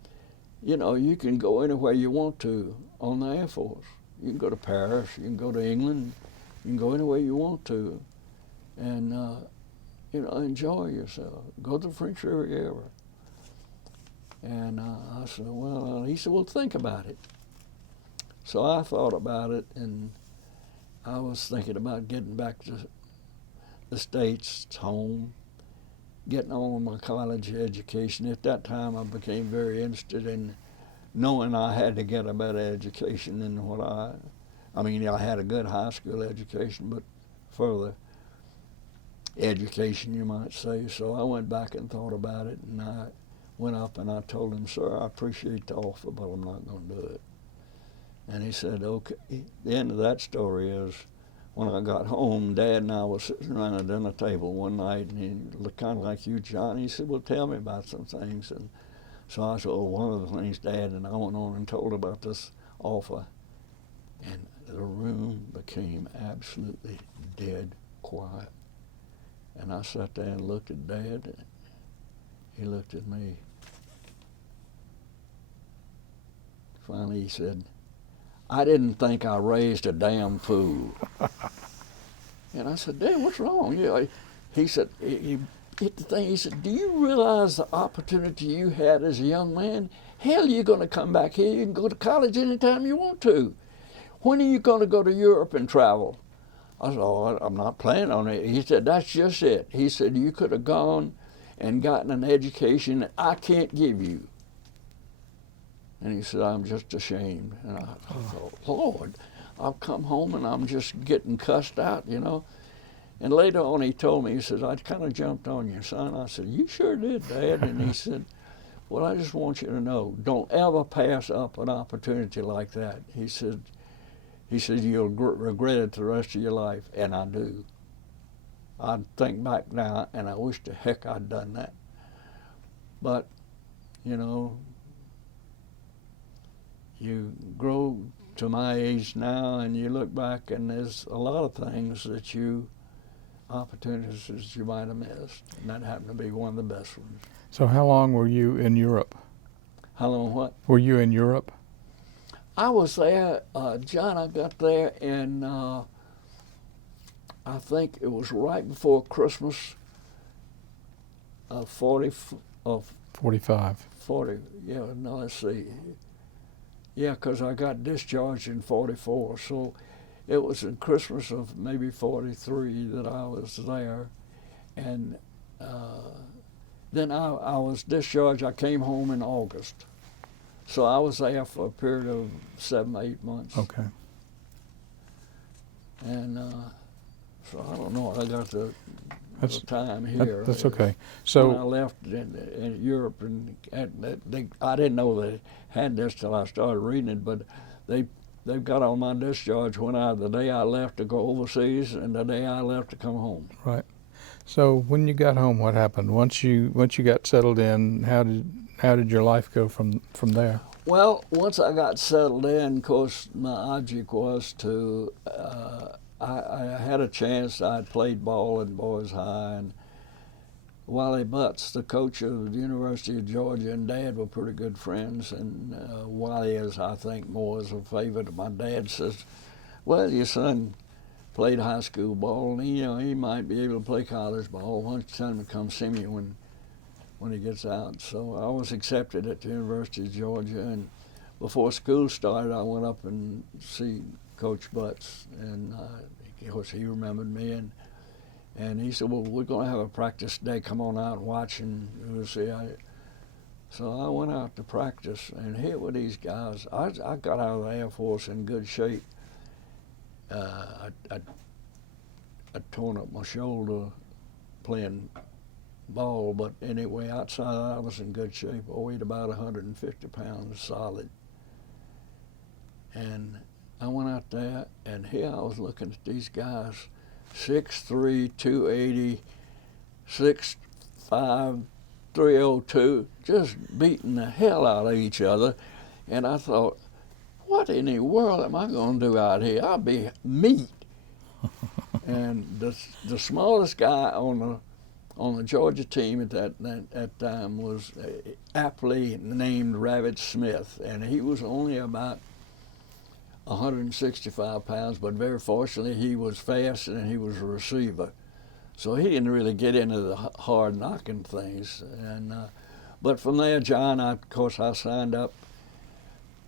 you can go anywhere you want to on the Air Force. You can go to Paris, you can go to England, you can go anywhere you want to, and enjoy yourself. Go to the French Riviera. And I said, well, he said, well, think about it. So I thought about it, and I was thinking about getting back to the States, home, getting on with my college education. At that time, I became very interested in knowing I had to get a better education than what I had a good high school education, but further education, you might say. So I went back and thought about it, and I went up and I told him, "Sir, I appreciate the offer, but I'm not going to do it." And he said, "Okay." The end of that story is, when I got home, Dad and I were sitting around a dinner table one night, and he looked kind of like you, John. He said, "Well, tell me about some things." And so I said, "Oh, one of the things, Dad," and I went on and told about this offer, and the room became absolutely dead quiet. And I sat there and looked at Dad, and he looked at me. Finally, he said, "I didn't think I raised a damn fool." And I said, "Dad, what's wrong?" He said, he hit the thing. He said, "Do you realize the opportunity you had as a young man? Hell, you're going to come back here. You can go to college anytime you want to. When are you going to go to Europe and travel?" I said, "Oh, I'm not planning on it." He said, "That's just it." He said, "You could have gone and gotten an education that I can't give you." And he said, "I'm just ashamed." And I thought, Lord, I've come home and I'm just getting cussed out, And later on he told me, he said, "I kind of jumped on you, son." I said, "You sure did, Dad." And he said, "Well, I just want you to know, don't ever pass up an opportunity like that." He said, "You'll regret it the rest of your life." And I do. I think back now, and I wish to heck I'd done that. But, you grow to my age now, and you look back, and there's a lot of things opportunities that you might have missed, and that happened to be one of the best ones. So how long were you in Europe? How long what? Were you in Europe? I was there, John, I got there in, I think it was right before Christmas of 45. 40, yeah, no, let's see. Yeah, because I got discharged in 44, so it was in Christmas of maybe 43 that I was there. And then I was discharged. I came home in August. So I was there for a period of 7, 8 months. Okay. And so I don't know. I got the time That, here. that's okay. When I So, left in Europe, and I didn't know they had this till I started reading it, but they got on my discharge the day I left to go overseas and the day I left to come home. right. So when you got home, what happened? Once you got settled in, how did your life go from there? Well, once I got settled in, of course, my object was to. I had a chance. I'd played ball in Boys High, and Wally Butts, the coach of the University of Georgia, and Dad were pretty good friends. And Wally is, I think, more as a favorite of my dad. Says, "Well, your son played high school ball, and he might be able to play college ball. Why don't you tell him to come see me when he gets out?" So I was accepted at the University of Georgia, and before school started, I went up and see Coach Butts, and of course he remembered me, and he said, "Well, we're going to have a practice day. Come on out and watch, and we'll see." So I went out to practice, and here were these guys. I got out of the Air Force in good shape. I'd torn up my shoulder playing ball, but anyway, outside I was in good shape. I weighed about 150 pounds solid. And I went out there, and here I was looking at these guys, 6'3", 280, 6'5", 302, just beating the hell out of each other. And I thought, what in the world am I going to do out here? I'll be meat. And the smallest guy on the Georgia team at that time was aptly named Rabbit Smith, and he was only about 165 pounds, but very fortunately he was fast and he was a receiver, so he didn't really get into the hard knocking things. And but from there, John, of course, I signed up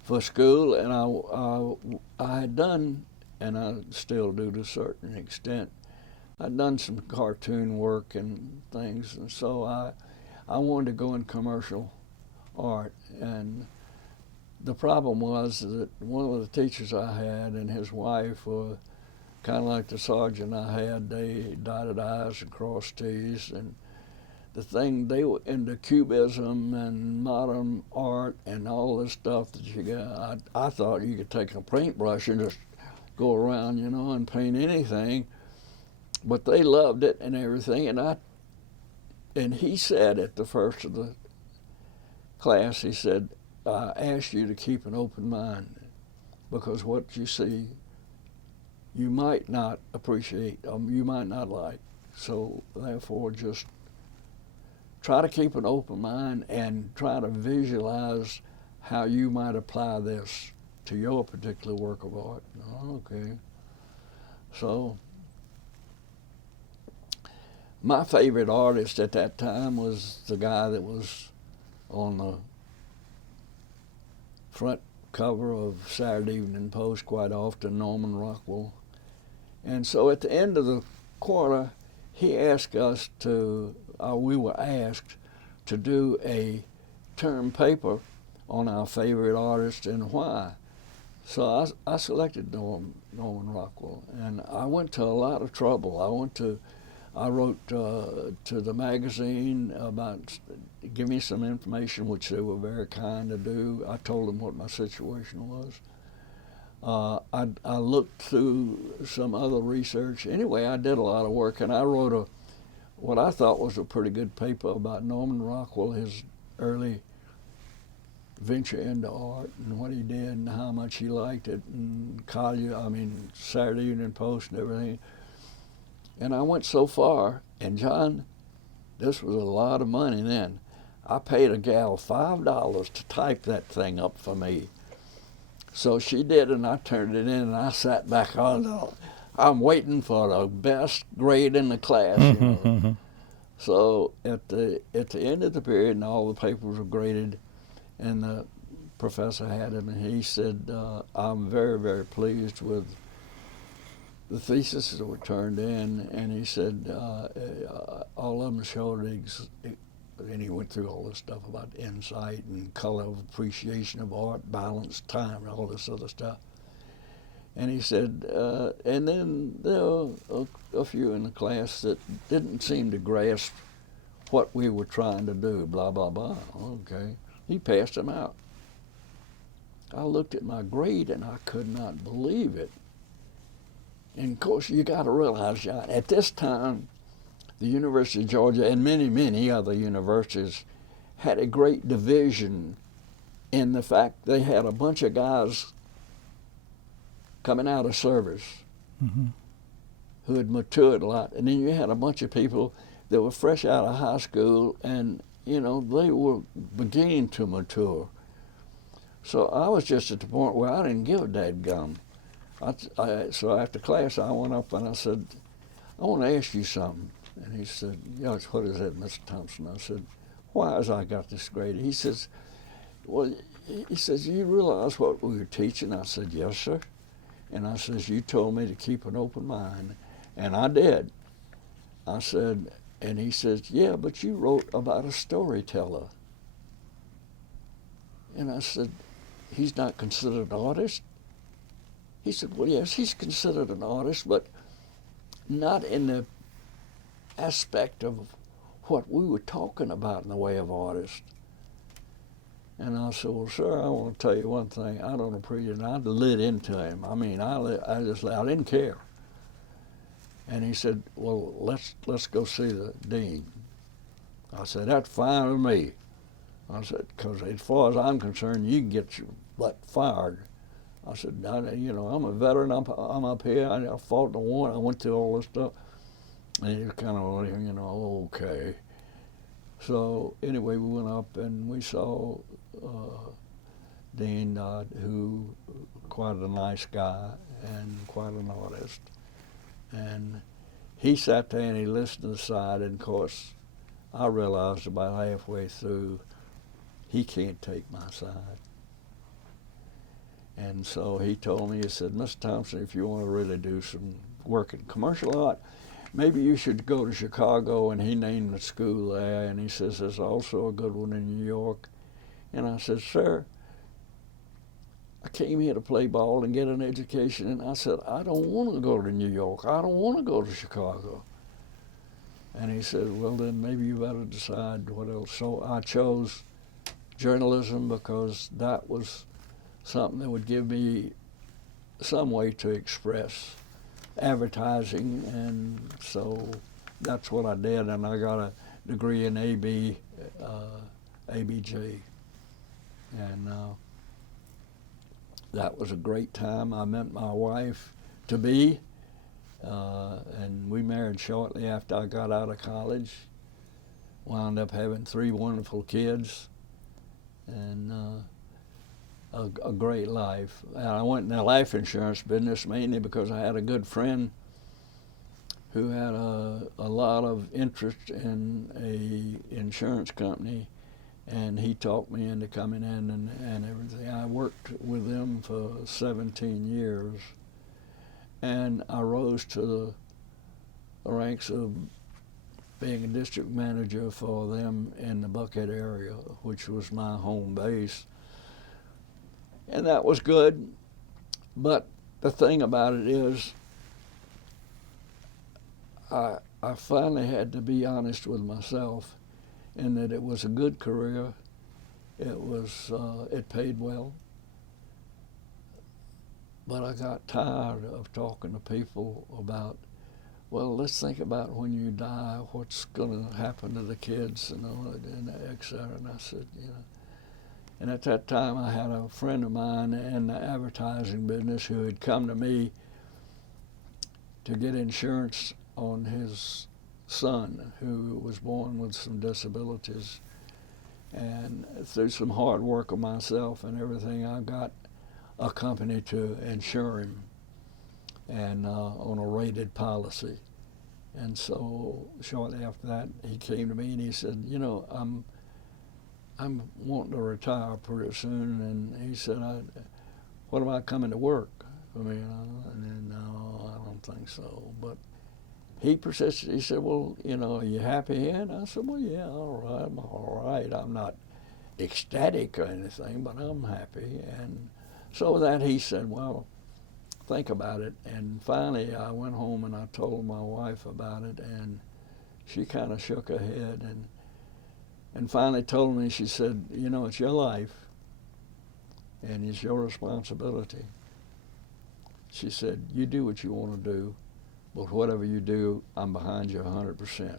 for school, and I had done, and I still do to a certain extent, I'd done some cartoon work and things, and so I wanted to go in commercial art. And the problem was that one of the teachers I had and his wife were kind of like the sergeant I had. They dotted I's and crossed T's, and they were into cubism and modern art and all this stuff that you got. I thought you could take a paintbrush and just go around, and paint anything. But they loved it and everything, and he said at the first of the class, he said, "I ask you to keep an open mind, because what you see, you might not appreciate, you might not like. So therefore, just try to keep an open mind and try to visualize how you might apply this to your particular work of art." Oh, okay. So my favorite artist at that time was the guy that was on the front cover of Saturday Evening Post quite often, Norman Rockwell. And so at the end of the quarter, he asked us we were asked to do a term paper on our favorite artist and why. So I selected Norman Rockwell, and I went to a lot of trouble. I wrote to the magazine about give me some information, which they were very kind to do. I told them what my situation was. I looked through some other research. Anyway, I did a lot of work, and I wrote what I thought was a pretty good paper about Norman Rockwell, his early venture into art and what he did and how much he liked it, and Saturday Evening Post and everything. And I went so far, and John, this was a lot of money then. I paid a gal $5 to type that thing up for me. So she did, and I turned it in, and I sat back on. I'm waiting for the best grade in the class. So at the end of the period, and all the papers were graded, and the professor had him, and he said, "I'm very, very pleased with the theses that were turned in," and he said all of them showed then he went through all this stuff about insight and color, appreciation of art, balance, time, and all this other stuff. And he said, and then there were a few in the class that didn't seem to grasp what we were trying to do, blah, blah, blah. Okay. He passed them out. I looked at my grade and I could not believe it. And of course, you got to realize, John, at this time, the University of Georgia and many, many other universities had a great division in the fact they had a bunch of guys coming out of service who had matured a lot. And then you had a bunch of people that were fresh out of high school and, you know, they were beginning to mature. So I was just at the point where I didn't give a dadgum. So after class, I went up and I said, I want to ask you something. And he said, yes, what is that, Mr. Thompson? I said, why has I got this grade? He says, well, he says, you realize what we were teaching? I said, yes, sir. And I says, you told me to keep an open mind. And I did. I said, and he says, yeah, but you wrote about a storyteller. And I said, he's not considered an artist? He said, well, yes, he's considered an artist, but not in the aspect of what we were talking about in the way of artist. And I said, well, sir, I want to tell you one thing. I don't appreciate it. And I lit into him. I mean, I didn't care. And he said, well, let's go see the dean. I said, that's fine with me. I said, because as far as I'm concerned, you can get your butt fired. I said, you know, I'm a veteran. I'm up here. I fought in the war. I went through all this stuff. And he was kind of, you know, okay. So anyway, we went up and we saw Dean Dodd, who quite a nice guy and quite an artist. And he sat there and he listened to the side, and of course, I realized about halfway through, he can't take my side. And so he told me, he said, Mr. Thompson, if you want to really do some work in commercial art, maybe you should go to Chicago. And he named the school there, and he says, there's also a good one in New York. And I said, sir, I came here to play ball and get an education. And I said, I don't want to go to New York. I don't want to go to Chicago. And he said, well, then maybe you better decide what else. So I chose journalism because that was something that would give me some way to express advertising. And so that's what I did. And I got a degree in ABJ. And that was a great time. I met my wife-to-be, and we married shortly after I got out of college. Wound up having 3 wonderful kids, and a great life. And I went in the life insurance business mainly because I had a good friend who had a lot of interest in a insurance company, and he talked me into coming in and everything. I worked with them for 17 years, and I rose to the ranks of being a district manager for them in the Buckhead area, which was my home base. And that was good, but the thing about it is I finally had to be honest with myself in that it was a good career. It paid well, but I got tired of talking to people about, well, let's think about when you die, what's going to happen to the kids and all that, and et cetera. And I said, you know, and at that time I had a friend of mine in the advertising business who had come to me to get insurance on his son, who was born with some disabilities. And through some hard work of myself and everything, I got a company to insure him, and on a rated policy. And so shortly after that, he came to me and he said, you know, I'm wanting to retire pretty soon. And he said, what about coming to work for me? And then, no, I don't think so. But he persisted. He said, well, you know, are you happy here? And I said, well, yeah, I'm all right. I'm not ecstatic or anything, but I'm happy. And so that he said, well, think about it. And finally I went home and I told my wife about it, and she kind of shook her head and finally told me, she said, you know, it's your life and it's your responsibility. She said, you do what you want to do, but whatever you do, I'm behind you 100%.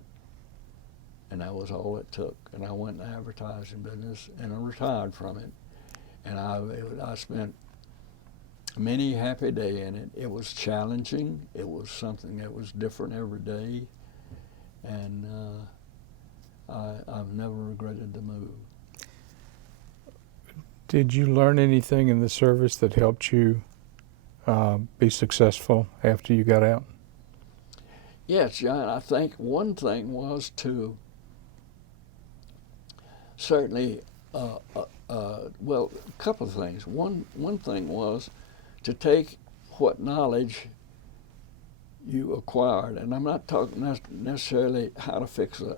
And that was all it took. And I went in the advertising business and I retired from it. And I spent many happy day in it. It was challenging. It was something that was different every day. And I've never regretted the move. Did you learn anything in the service that helped you be successful after you got out? Yes, John, I think one thing was to certainly, well, a couple of things. One thing was to take what knowledge you acquired, and I'm not talking necessarily how to fix an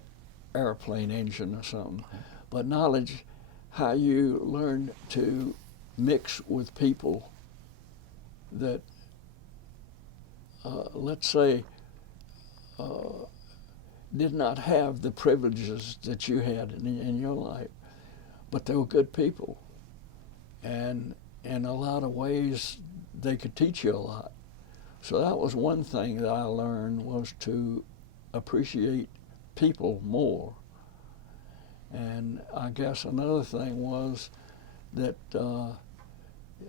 airplane engine or something, but knowledge, how you learn to mix with people that, let's say, did not have the privileges that you had in your life, but they were good people, and in a lot of ways they could teach you a lot. So that was one thing that I learned, was to appreciate people more. And I guess another thing was that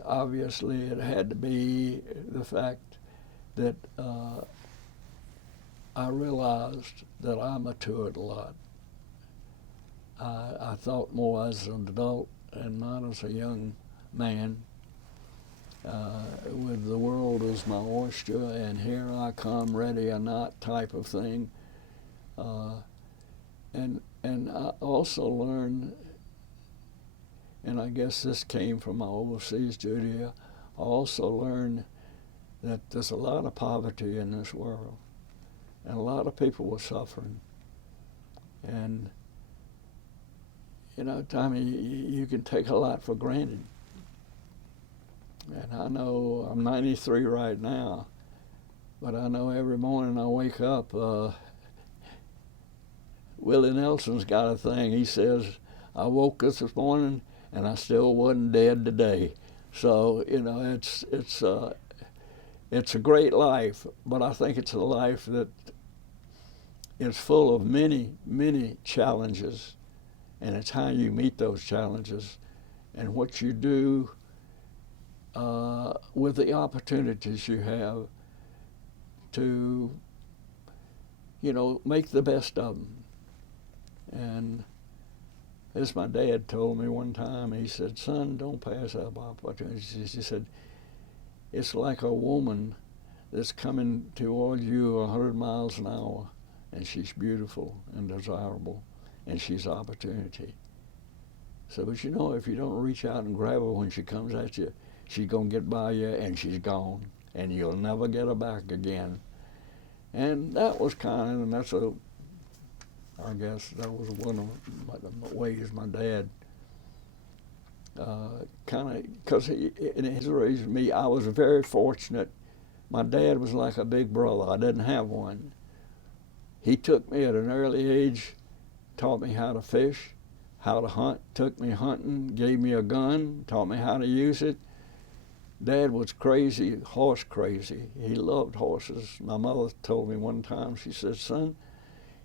obviously it had to be the fact that I realized that I matured a lot. I thought more as an adult and not as a young man. With the world as my oyster, and here I come, ready or not type of thing. And I also learned, and I guess this came from my overseas duty, I also learned that there's a lot of poverty in this world, and a lot of people were suffering. And, you know, Tommy, you can take a lot for granted. And I know I'm 93 right now, but I know every morning I wake up, Willie Nelson's got a thing. He says, I woke up this morning and I still wasn't dead today. So, you know, it's a great life, but I think it's a life that is full of many, many challenges, and it's how you meet those challenges and what you do with the opportunities you have to, you know, make the best of them. And as my dad told me one time, he said, son, don't pass up opportunities. He said, it's like a woman that's coming toward you 100 miles an hour, and she's beautiful and desirable, and she's opportunity. So, but you know, if you don't reach out and grab her when she comes at you, she's going to get by you and she's gone, and you'll never get her back again. And that was kind of, and that's I guess that was one of the ways my dad kind of, because in his raising me, I was very fortunate. My dad was like a big brother. I didn't have one. He took me at an early age, taught me how to fish, how to hunt, took me hunting, gave me a gun, taught me how to use it. Dad was crazy, horse crazy. He loved horses. My mother told me one time, she said, son,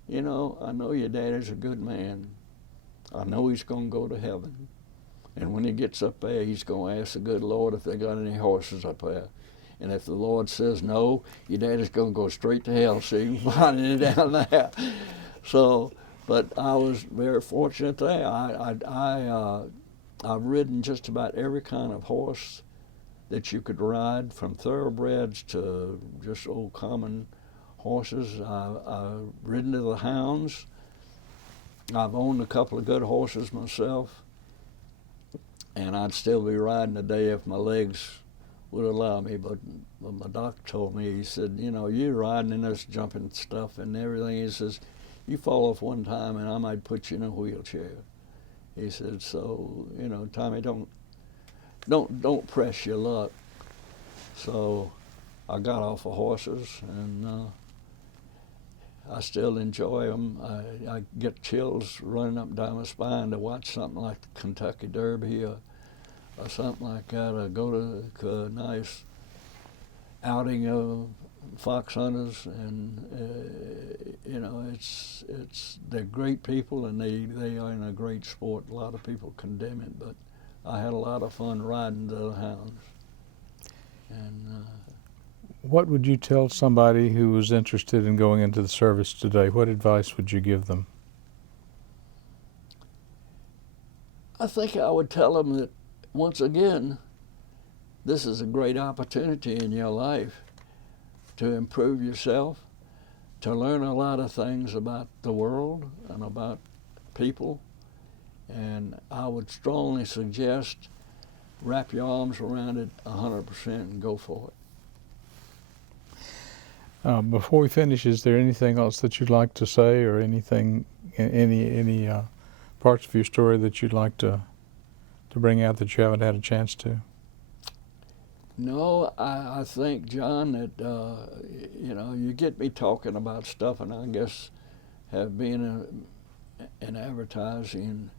you know, I know your daddy's a good man. I know he's going to go to heaven. And when he gets up there, he's going to ask the good Lord if they got any horses up there. And if the Lord says no, your daddy's going to go straight to hell, so you can find it down there. So, but I was very fortunate there. I've ridden just about every kind of horse that you could ride, from thoroughbreds to just old common horses. I've ridden to the hounds. I've owned a couple of good horses myself, and I'd still be riding today if my legs would allow me, but my doctor told me, he said, you know, you're riding in this jumping stuff and everything. He says, you fall off one time and I might put you in a wheelchair. He said, so, you know, Tommy, don't press your luck. So I got off of horses, and I still enjoy them. I get chills running up and down my spine to watch something like the Kentucky Derby or something like that, or go to a nice outing of fox hunters, and you know, they're great people, and they are in a great sport. A lot of people condemn it, but I had a lot of fun riding the hounds. And what would you tell somebody who was interested in going into the service today? What advice would you give them? I think I would tell them that, once again, this is a great opportunity in your life to improve yourself, to learn a lot of things about the world and about people. And I would strongly suggest wrap your arms around it 100% and go for it. Before we finish, is there anything else that you'd like to say, or anything, any parts of your story that you'd like to bring out that you haven't had a chance to? No, I think, John, that you know, you get me talking about stuff, and I guess have been in advertising,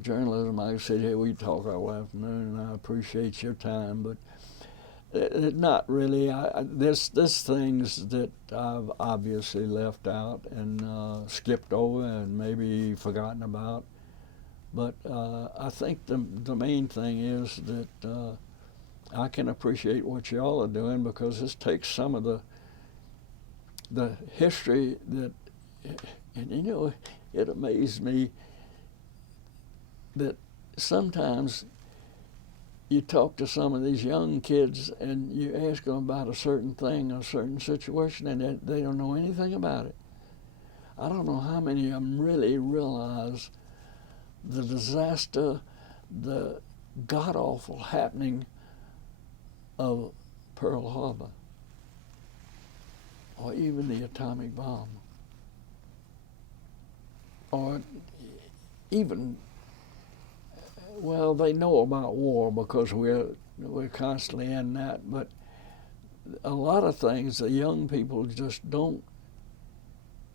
journalism. I said, hey, we talk all afternoon, and I appreciate your time, but not really. There's things that I've obviously left out and skipped over and maybe forgotten about. But I think the main thing is that I can appreciate what y'all are doing, because this takes some of the history that, and you know, it amazed me that sometimes you talk to some of these young kids and you ask them about a certain thing, a certain situation, and they don't know anything about it. I don't know how many of them really realize the disaster, the god-awful happening of Pearl Harbor, or even the atomic bomb, or even, well, they know about war because we're constantly in that, but a lot of things the young people just don't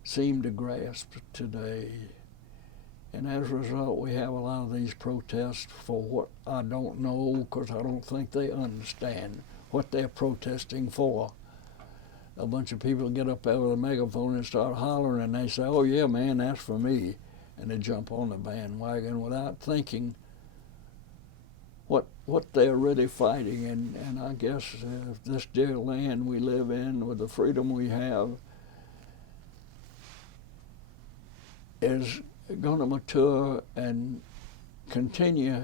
seem to grasp today. And as a result, we have a lot of these protests for what I don't know, because I don't think they understand what they're protesting for. A bunch of people get up there with a megaphone and start hollering, and they say, oh yeah, man, that's for me. And they jump on the bandwagon without thinking what they're really fighting. And I guess this dear land we live in, with the freedom we have, is going to mature and continue,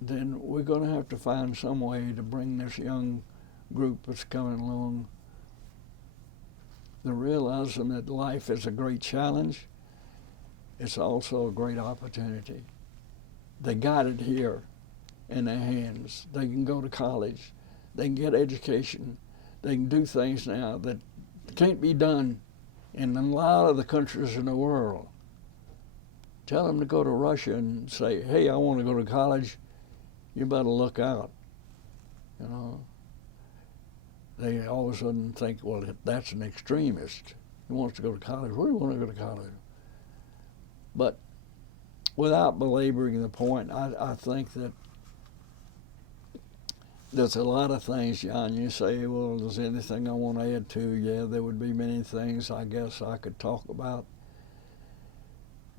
then we're going to have to find some way to bring this young group that's coming along to realize that life is a great challenge. It's also a great opportunity. They got it here in their hands. They can go to college. They can get education. They can do things now that can't be done in a lot of the countries in the world. Tell them to go to Russia and say, hey, I want to go to college. You better look out. You know, they all of a sudden think, well, that's an extremist. He wants to go to college. Where do you want to go to college? But without belaboring the point, I think that there's a lot of things, John. You say, well, is there anything I want to add to? Yeah, there would be many things I guess I could talk about.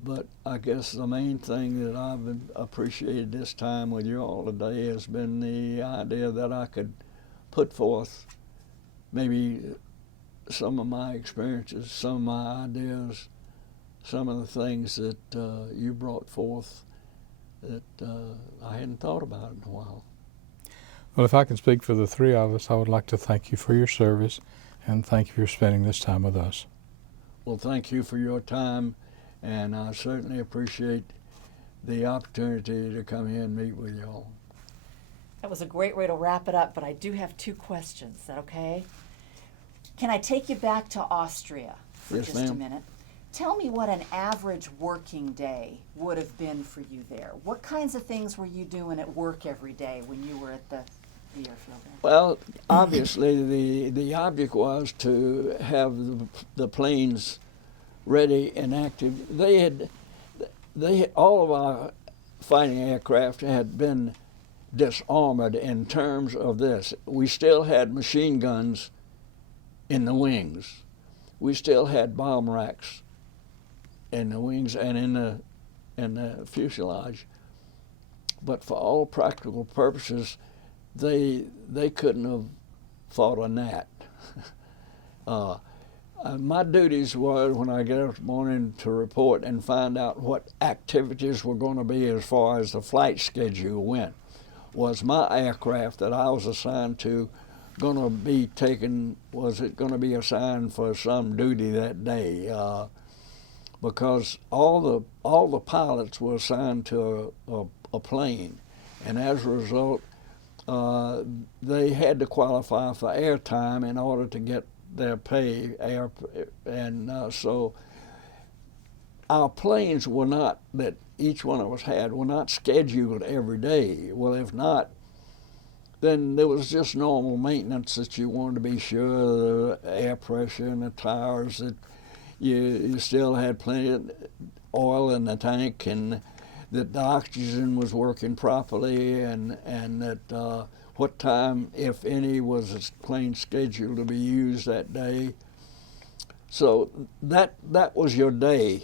But I guess the main thing that I've appreciated this time with you all today has been the idea that I could put forth maybe some of my experiences, some of my ideas, some of the things that you brought forth that I hadn't thought about in a while. Well, if I can speak for the three of us, I would like to thank you for your service, and thank you for spending this time with us. Well, thank you for your time, and I certainly appreciate the opportunity to come here and meet with you all. That was a great way to wrap it up, but I do have 2 questions. Is that okay? Can I take you back to Austria for Yes, just a ma'am. minute? Tell me what an average working day would have been for you there. What kinds of things were you doing at work every day when you were at the airfield there? Well, obviously the object was to have the planes ready and active. All of our fighting aircraft had been disarmored in terms of this. We still had machine guns in the wings. We still had bomb racks in the wings and in the fuselage. But for all practical purposes, they couldn't have fought a gnat. My duties were, when I get up in the morning, to report and find out what activities were going to be as far as the flight schedule went. Was my aircraft that I was assigned to going to be taken, was it going to be assigned for some duty that day? Because all the pilots were assigned to a plane, and as a result, they had to qualify for airtime in order to get their pay. So our planes were not, that each one of us had, were not scheduled every day. Well, if not, then there was just normal maintenance that you wanted to be sure the air pressure and the tires, that you still had plenty of oil in the tank, and that the oxygen was working properly, and that what time, if any, was the plane scheduled to be used that day. So that was your day,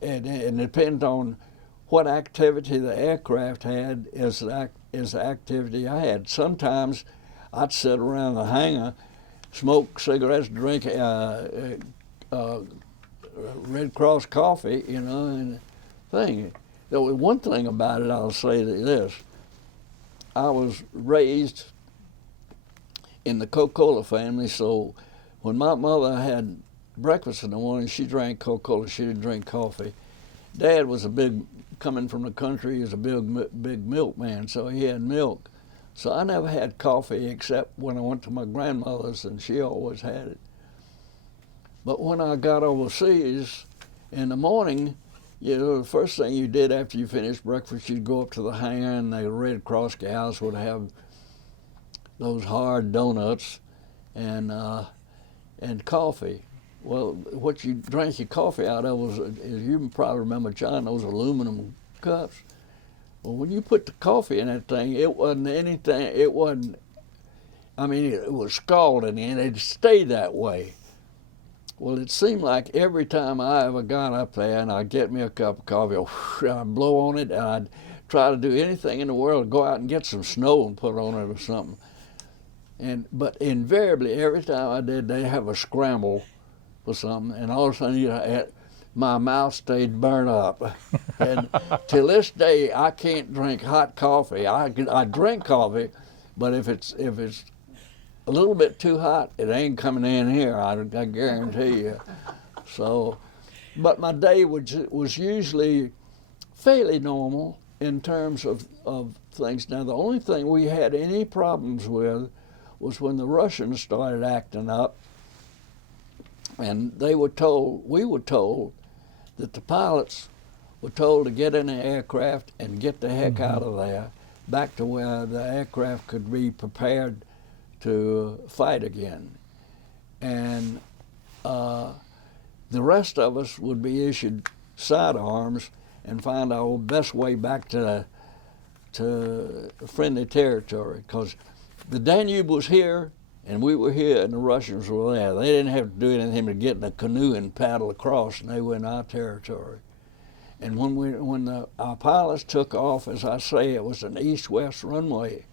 and it depends on what activity the aircraft had is the activity I had. Sometimes I'd sit around the hangar, smoke cigarettes, drink Red Cross coffee, and thing. There was one thing about it, I'll say this. I was raised in the Coca-Cola family, so when my mother had breakfast in the morning, she drank Coca-Cola, she didn't drink coffee. Dad was coming from the country, he was a big milkman, so he had milk. So I never had coffee except when I went to my grandmother's, and she always had it. But when I got overseas, in the morning, the first thing you did after you finished breakfast, you'd go up to the hangar, and the Red Cross gals would have those hard donuts and coffee. Well, what you drank your coffee out of was, as you probably remember, John, those aluminum cups. Well, when you put the coffee in that thing, it wasn't anything, it was scalding, and it stayed that way. Well, it seemed like every time I ever got up there and I'd get me a cup of coffee, I'd blow on it, and I'd try to do anything in the world, go out and get some snow and put on it or something. But invariably, every time I did, they'd have a scramble for something, and all of a sudden, my mouth stayed burnt up. And till this day, I can't drink hot coffee. I drink coffee, but if it's a little bit too hot, it ain't coming in here, I guarantee you. So, but my day was usually fairly normal in terms of things. Now, the only thing we had any problems with was when the Russians started acting up, and we were told that the pilots were told to get in the aircraft and get the heck out of there, back to where the aircraft could be prepared to fight again. And the rest of us would be issued sidearms and find our best way back to friendly territory, because the Danube was here and we were here and the Russians were there. They didn't have to do anything to get in a canoe and paddle across, and they were in our territory. And when our pilots took off, as I say, it was an east-west runway.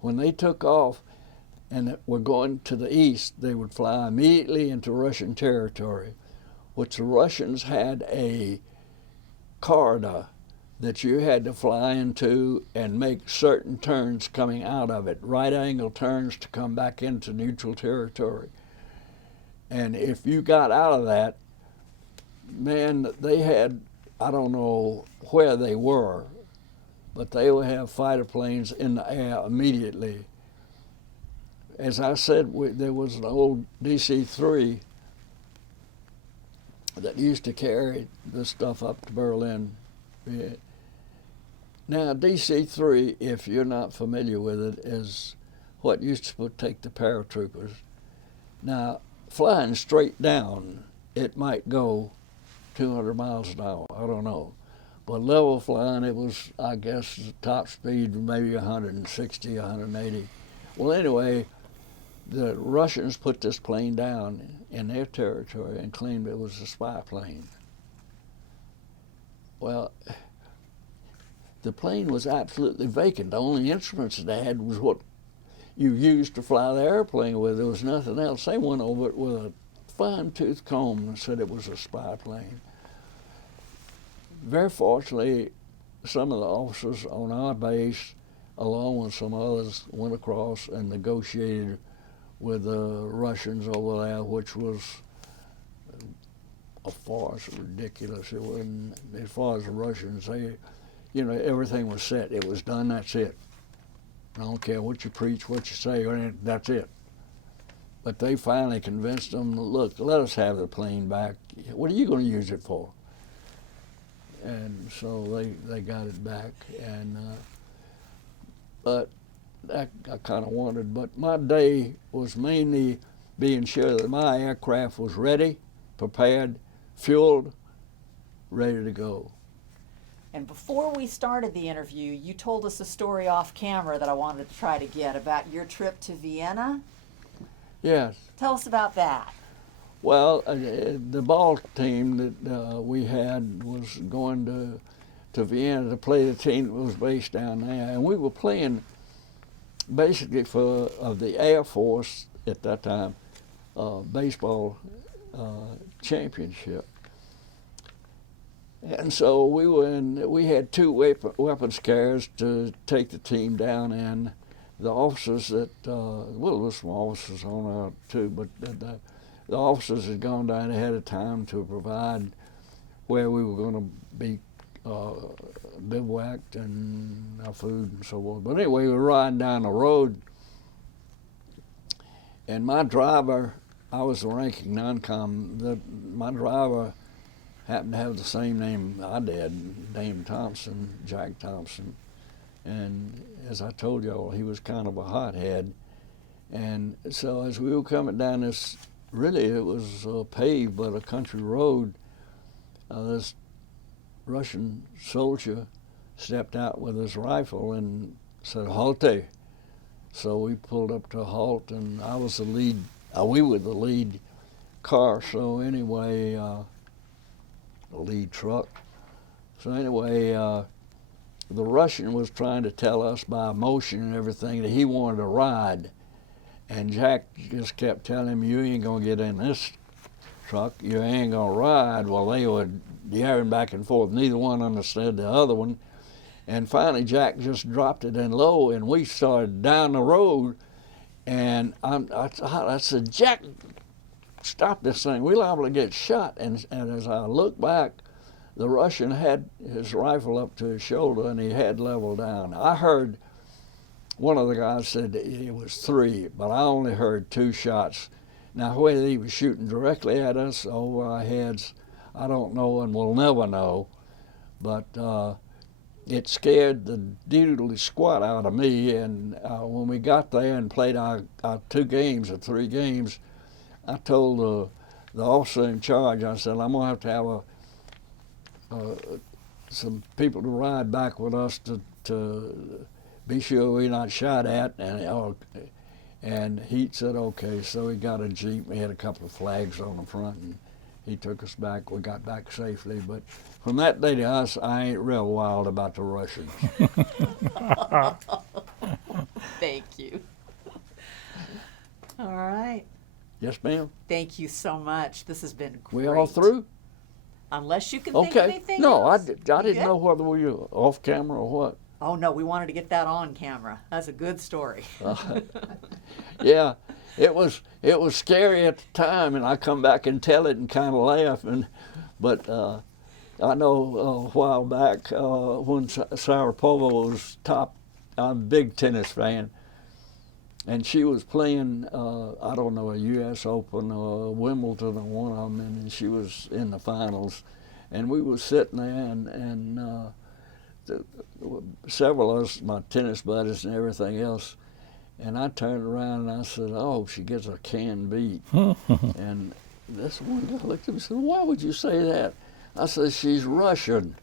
When they took off and were going to the east, they would fly immediately into Russian territory, which the Russians had a corridor that you had to fly into and make certain turns coming out of it, right angle turns to come back into neutral territory. And if you got out of that, man, they had, I don't know where they were, but they would have fighter planes in the air immediately. As I said, there was an old DC-3 that used to carry this stuff up to Berlin. Yeah. Now, DC-3, if you're not familiar with it, is what used to take the paratroopers. Now, flying straight down, it might go 200 miles an hour, I don't know. But level flying, it was, I guess, the top speed maybe 160, 180. Well, anyway, the Russians put this plane down in their territory and claimed it was a spy plane. Well, the plane was absolutely vacant. The only instruments they had was what you used to fly the airplane with. There was nothing else. They went over it with a fine-tooth comb and said it was a spy plane. Very fortunately, some of the officers on our base, along with some others, went across and negotiated with the Russians over there, which was a farce, ridiculous. It wasn't, as far as the Russians, they, you know, everything was set. It was done, that's it. I don't care what you preach, what you say, or anything, that's it. But they finally convinced them, look, let us have the plane back. What are you going to use it for? And so they got it back. And but I kind of wondered. But my day was mainly being sure that my aircraft was ready, prepared, fueled, ready to go. And before we started the interview, you told us a story off camera that I wanted to try to get about your trip to Vienna. Yes. Tell us about that. Well, the ball team that we had was going to Vienna to play the team that was based down there, and we were playing basically for the Air Force at that time baseball championship. And so we had two weapons carriers to take the team down, and the officers that, well, there were some officers on our too, but the officers had gone down ahead of time to provide where we were going to be bivouacked and our food and so forth. But anyway, we were riding down the road, and my driver, I was the ranking non-com, my driver happened to have the same name I did, named Thompson, Jack Thompson. And as I told y'all, he was kind of a hothead. And so as we were coming down this, really it was paved but a country road, this Russian soldier stepped out with his rifle and said, "Halte." So we pulled up to a halt, and I was the lead, we were the lead car, so anyway, the lead truck. So anyway, the Russian was trying to tell us by motion and everything that he wanted to ride. And Jack just kept telling him, "You ain't gonna get in this truck, you ain't gonna ride." Well, they were yapping back and forth. Neither one understood the other one. And finally, Jack just dropped it in low, and we started down the road. And I said, "Jack, stop this thing. We're liable to get shot." And as I looked back, the Russian had his rifle up to his shoulder, and he had leveled down. I heard one of the guys said it was 3, but I only heard 2 shots. Now, whether he was shooting directly at us over our heads, I don't know, and we'll never know. But it scared the doodly squat out of me. And when we got there and played our 2 games or 3 games, I told the officer in charge, I said, "I'm gonna have to have some people to ride back with us to be sure we're not shot at." And he said, "Okay." So he got a Jeep. We had a couple of flags on the front, and he took us back. We got back safely. But from that day to us, I ain't real wild about the Russians. Thank you. All right. Yes, ma'am. Thank you so much. This has been great. We all through? Unless you can think of Okay. anything No, I else. didn't know whether we were off camera or what. Oh, no, we wanted to get that on camera. That's a good story. Yeah, it was scary at the time, and I come back and tell it and kind of laugh, but I know a while back when Sarapova was top, I'm a big tennis fan, and she was playing, I don't know, a U.S. Open or Wimbledon or one of them, and she was in the finals. And we were sitting there, and several of us, my tennis buddies and everything else, and I turned around and I said, "Oh, she gets a can beat." And this one guy looked at me and said, "Why would you say that?" I said, "She's Russian."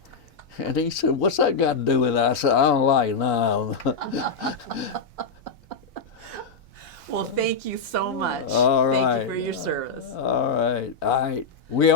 And he said, "What's that got to do with it?" I said, "I don't like it now." Well, thank you so much. All Thank right. you for your service. All right. We